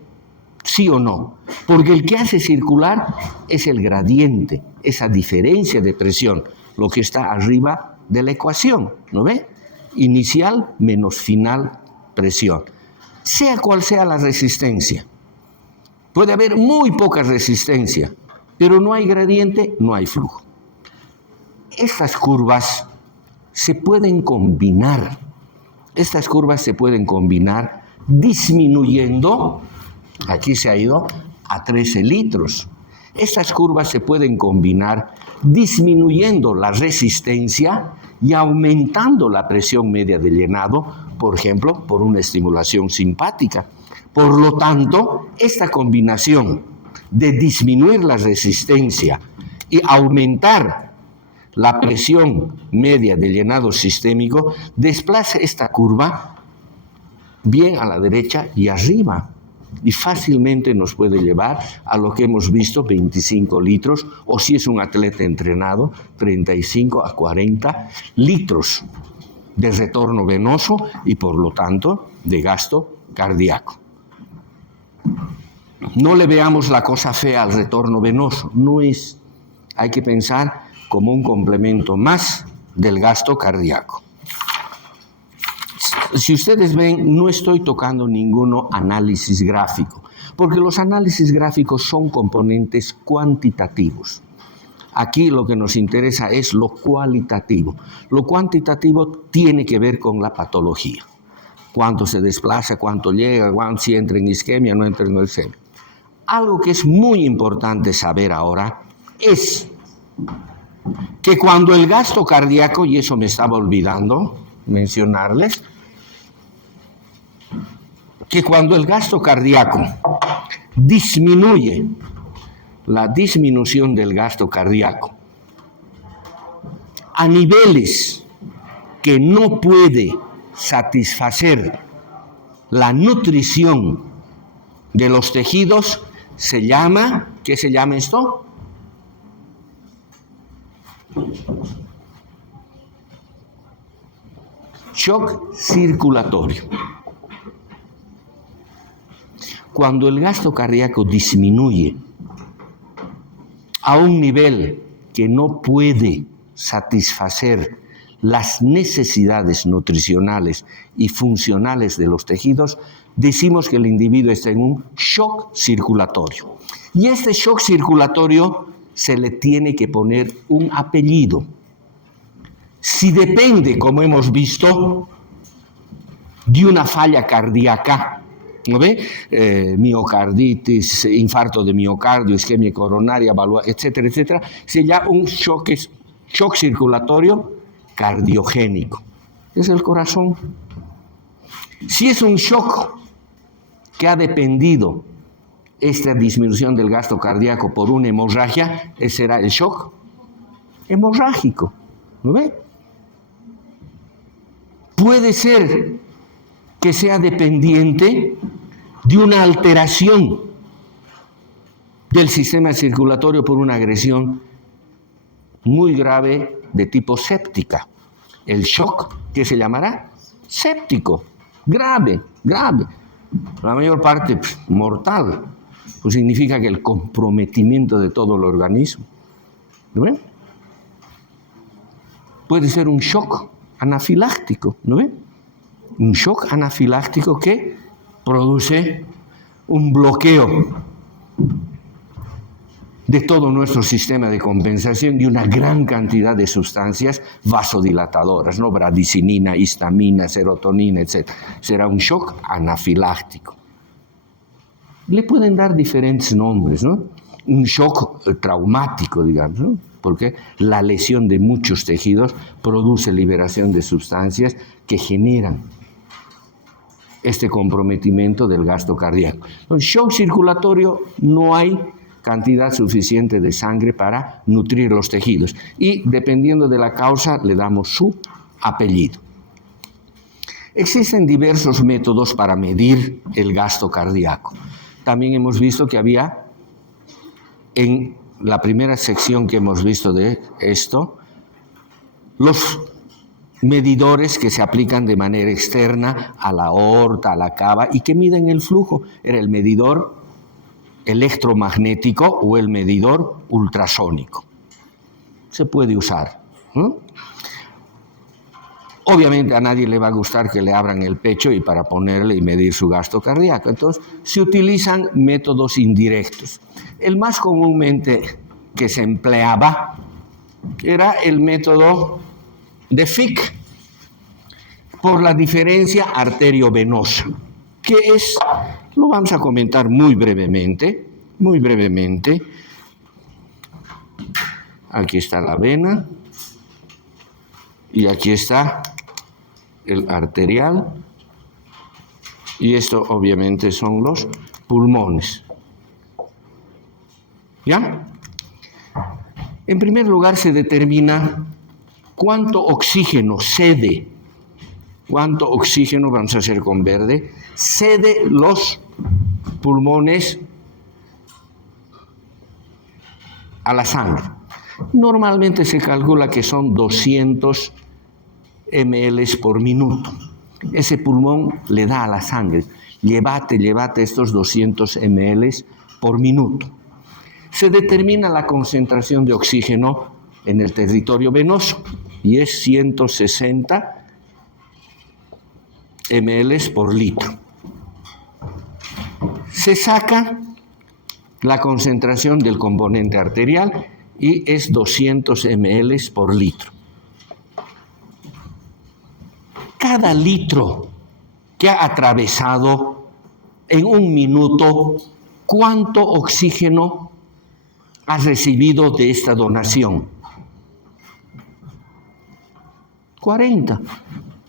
¿Sí o no? Porque el que hace circular es el gradiente, esa diferencia de presión, lo que está arriba de la ecuación, ¿no ve? Inicial menos final presión. Sea cual sea la resistencia. Puede haber muy poca resistencia, pero no hay gradiente, no hay flujo. Estas curvas se pueden combinar Estas curvas se pueden combinar disminuyendo, aquí se ha ido a 13 litros. Estas curvas se pueden combinar disminuyendo la resistencia y aumentando la presión media de llenado, por ejemplo, por una estimulación simpática. Por lo tanto, esta combinación de disminuir la resistencia y aumentar la presión media de llenado sistémico desplaza esta curva bien a la derecha y arriba, y fácilmente nos puede llevar a lo que hemos visto, 25 litros, o si es un atleta entrenado, 35 a 40 litros de retorno venoso y por lo tanto de gasto cardíaco. No le veamos la cosa fea al retorno venoso, no es. Hay que pensar como un complemento más del gasto cardíaco. Si ustedes ven, no estoy tocando ningún análisis gráfico, porque los análisis gráficos son componentes cuantitativos. Aquí lo que nos interesa es lo cualitativo. Lo cuantitativo tiene que ver con la patología. Cuánto se desplaza, cuánto llega, si entra en isquemia, no entra en isquemia. Algo que es muy importante saber ahora es que cuando el gasto cardíaco, y eso me estaba olvidando mencionarles, que cuando el gasto cardíaco disminuye, la disminución del gasto cardíaco a niveles que no puede satisfacer la nutrición de los tejidos, se llama, ¿qué se llama esto? Shock circulatorio. Cuando el gasto cardíaco disminuye a un nivel que no puede satisfacer las necesidades nutricionales y funcionales de los tejidos, decimos que el individuo está en un shock circulatorio. Y este shock circulatorio se le tiene que poner un apellido. Si depende, como hemos visto, de una falla cardíaca, ¿no ve? Miocarditis, infarto de miocardio, isquemia coronaria, etcétera, etcétera, se llama un shock circulatorio cardiogénico. Es el corazón. Si es un shock que ha dependido esta disminución del gasto cardíaco por una hemorragia, ese será el shock hemorrágico. ¿No ve? Puede ser que sea dependiente de una alteración del sistema circulatorio por una agresión muy grave de tipo séptica. El shock, ¿qué se llamará? Séptico, grave. La mayor parte mortal, pues significa que el comprometimiento de todo el organismo. ¿No ven? Puede ser un shock anafiláctico, ¿no ven? Un shock anafiláctico que produce un bloqueo de todo nuestro sistema de compensación de una gran cantidad de sustancias vasodilatadoras, ¿no? Bradicinina, histamina, serotonina, etc. Será un shock anafiláctico. Le pueden dar diferentes nombres, ¿no? Un shock traumático, digamos, ¿no? Porque la lesión de muchos tejidos produce liberación de sustancias que generan este comprometimiento del gasto cardíaco. Entonces, shock circulatorio, no hay cantidad suficiente de sangre para nutrir los tejidos. Y dependiendo de la causa, le damos su apellido. Existen diversos métodos para medir el gasto cardíaco. También hemos visto que había, en la primera sección que hemos visto de esto, los medidores que se aplican de manera externa a la aorta, a la cava, y que miden el flujo. Era el medidor electromagnético o el medidor ultrasónico. Se puede usar, ¿no? Obviamente a nadie le va a gustar que le abran el pecho y para ponerle y medir su gasto cardíaco. Entonces se utilizan métodos indirectos. El más comúnmente que se empleaba era el método de Fick. por la diferencia arteriovenosa, que es, lo vamos a comentar muy brevemente. Aquí está la vena y aquí está el arterial y esto obviamente son los pulmones. ¿Ya? En primer lugar se determina cuánto oxígeno cede, cuánto oxígeno, vamos a hacer con verde, cede los pulmones a la sangre. Normalmente se calcula que son 200 ml por minuto. Ese pulmón le da a la sangre, llévate estos 200 ml por minuto. Se determina la concentración de oxígeno en el territorio venoso y es 160 ml por litro. Se saca la concentración del componente arterial y es 200 ml por litro. Cada litro que ha atravesado en un minuto, ¿cuánto oxígeno ha recibido de esta donación? 40.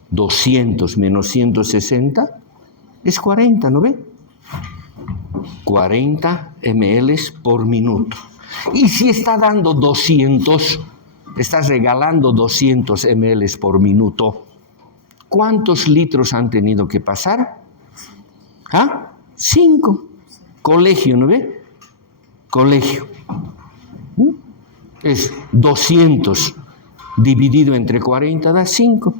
200 menos 160 es 40, ¿no ve? 40 ml por minuto. Y si está dando 200, está regalando 200 ml por minuto, ¿cuántos litros han tenido que pasar? 5. Colegio, ¿no ve? Colegio. Es 200 dividido entre 40 da 5.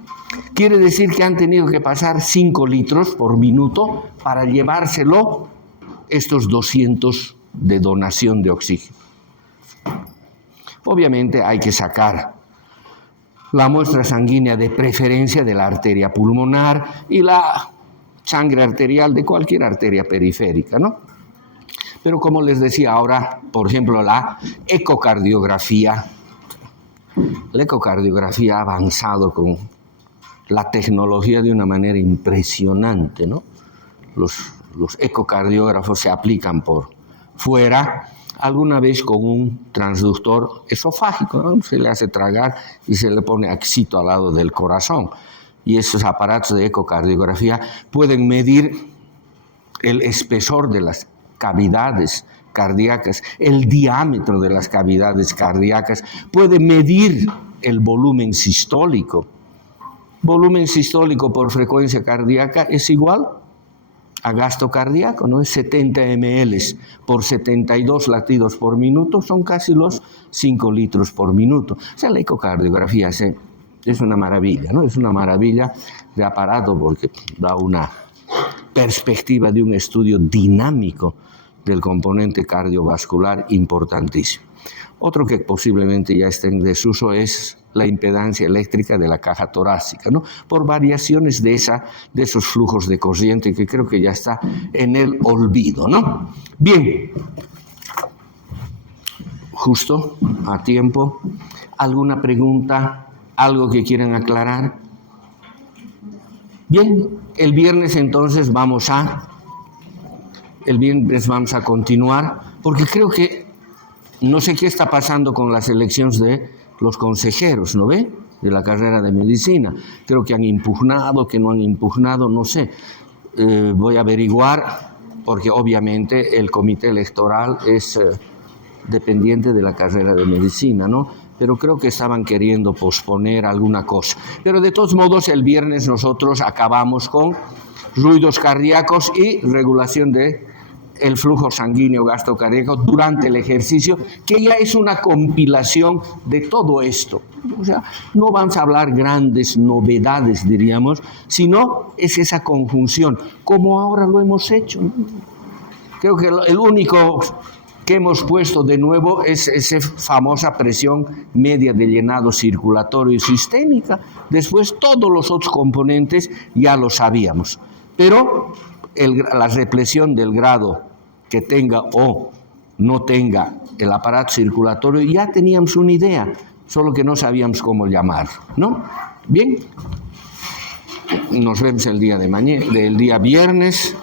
Quiere decir que han tenido que pasar 5 litros por minuto para llevárselo estos 200 de donación de oxígeno. Obviamente hay que sacar la muestra sanguínea de preferencia de la arteria pulmonar y la sangre arterial de cualquier arteria periférica, ¿no? Pero como les decía ahora, por ejemplo, la ecocardiografía ha avanzado con la tecnología de una manera impresionante, ¿no? Los ecocardiógrafos se aplican por fuera, alguna vez con un transductor esofágico, ¿no? Se le hace tragar y se le pone axito al lado del corazón. Y esos aparatos de ecocardiografía pueden medir el espesor de las cavidades cardíacas, el diámetro de las cavidades cardíacas, puede medir el volumen sistólico. Volumen sistólico por frecuencia cardíaca es igual a gasto cardíaco, ¿no? Es 70 ml por 72 latidos por minuto, son casi los 5 litros por minuto. O sea, la ecocardiografía es una maravilla, ¿no? Es una maravilla de aparato porque da una perspectiva de un estudio dinámico del componente cardiovascular importantísimo. Otro que posiblemente ya esté en desuso es la impedancia eléctrica de la caja torácica, ¿no? Por variaciones de esos flujos de corriente que creo que ya está en el olvido, ¿no? Bien, justo a tiempo. ¿Alguna pregunta? ¿Algo que quieran aclarar? Bien, el viernes entonces vamos a continuar, porque creo que no sé qué está pasando con las elecciones de los consejeros, ¿no ve? De la carrera de medicina. Creo que han impugnado, que no han impugnado, no sé. Voy a averiguar, porque obviamente el comité electoral es dependiente de la carrera de medicina, ¿no? Pero creo que estaban queriendo posponer alguna cosa. Pero de todos modos, el viernes nosotros acabamos con ruidos cardíacos y regulación de el flujo sanguíneo gasto cardíaco durante el ejercicio, que ya es una compilación de todo esto. O sea, no vamos a hablar grandes novedades, diríamos, sino es esa conjunción, como ahora lo hemos hecho. Creo que el único que hemos puesto de nuevo es esa famosa presión media de llenado circulatorio y sistémica. Después todos los otros componentes ya lo sabíamos. Pero la represión del grado que tenga o no tenga el aparato circulatorio, ya teníamos una idea, solo que no sabíamos cómo llamar, ¿no? Bien. Nos vemos el día viernes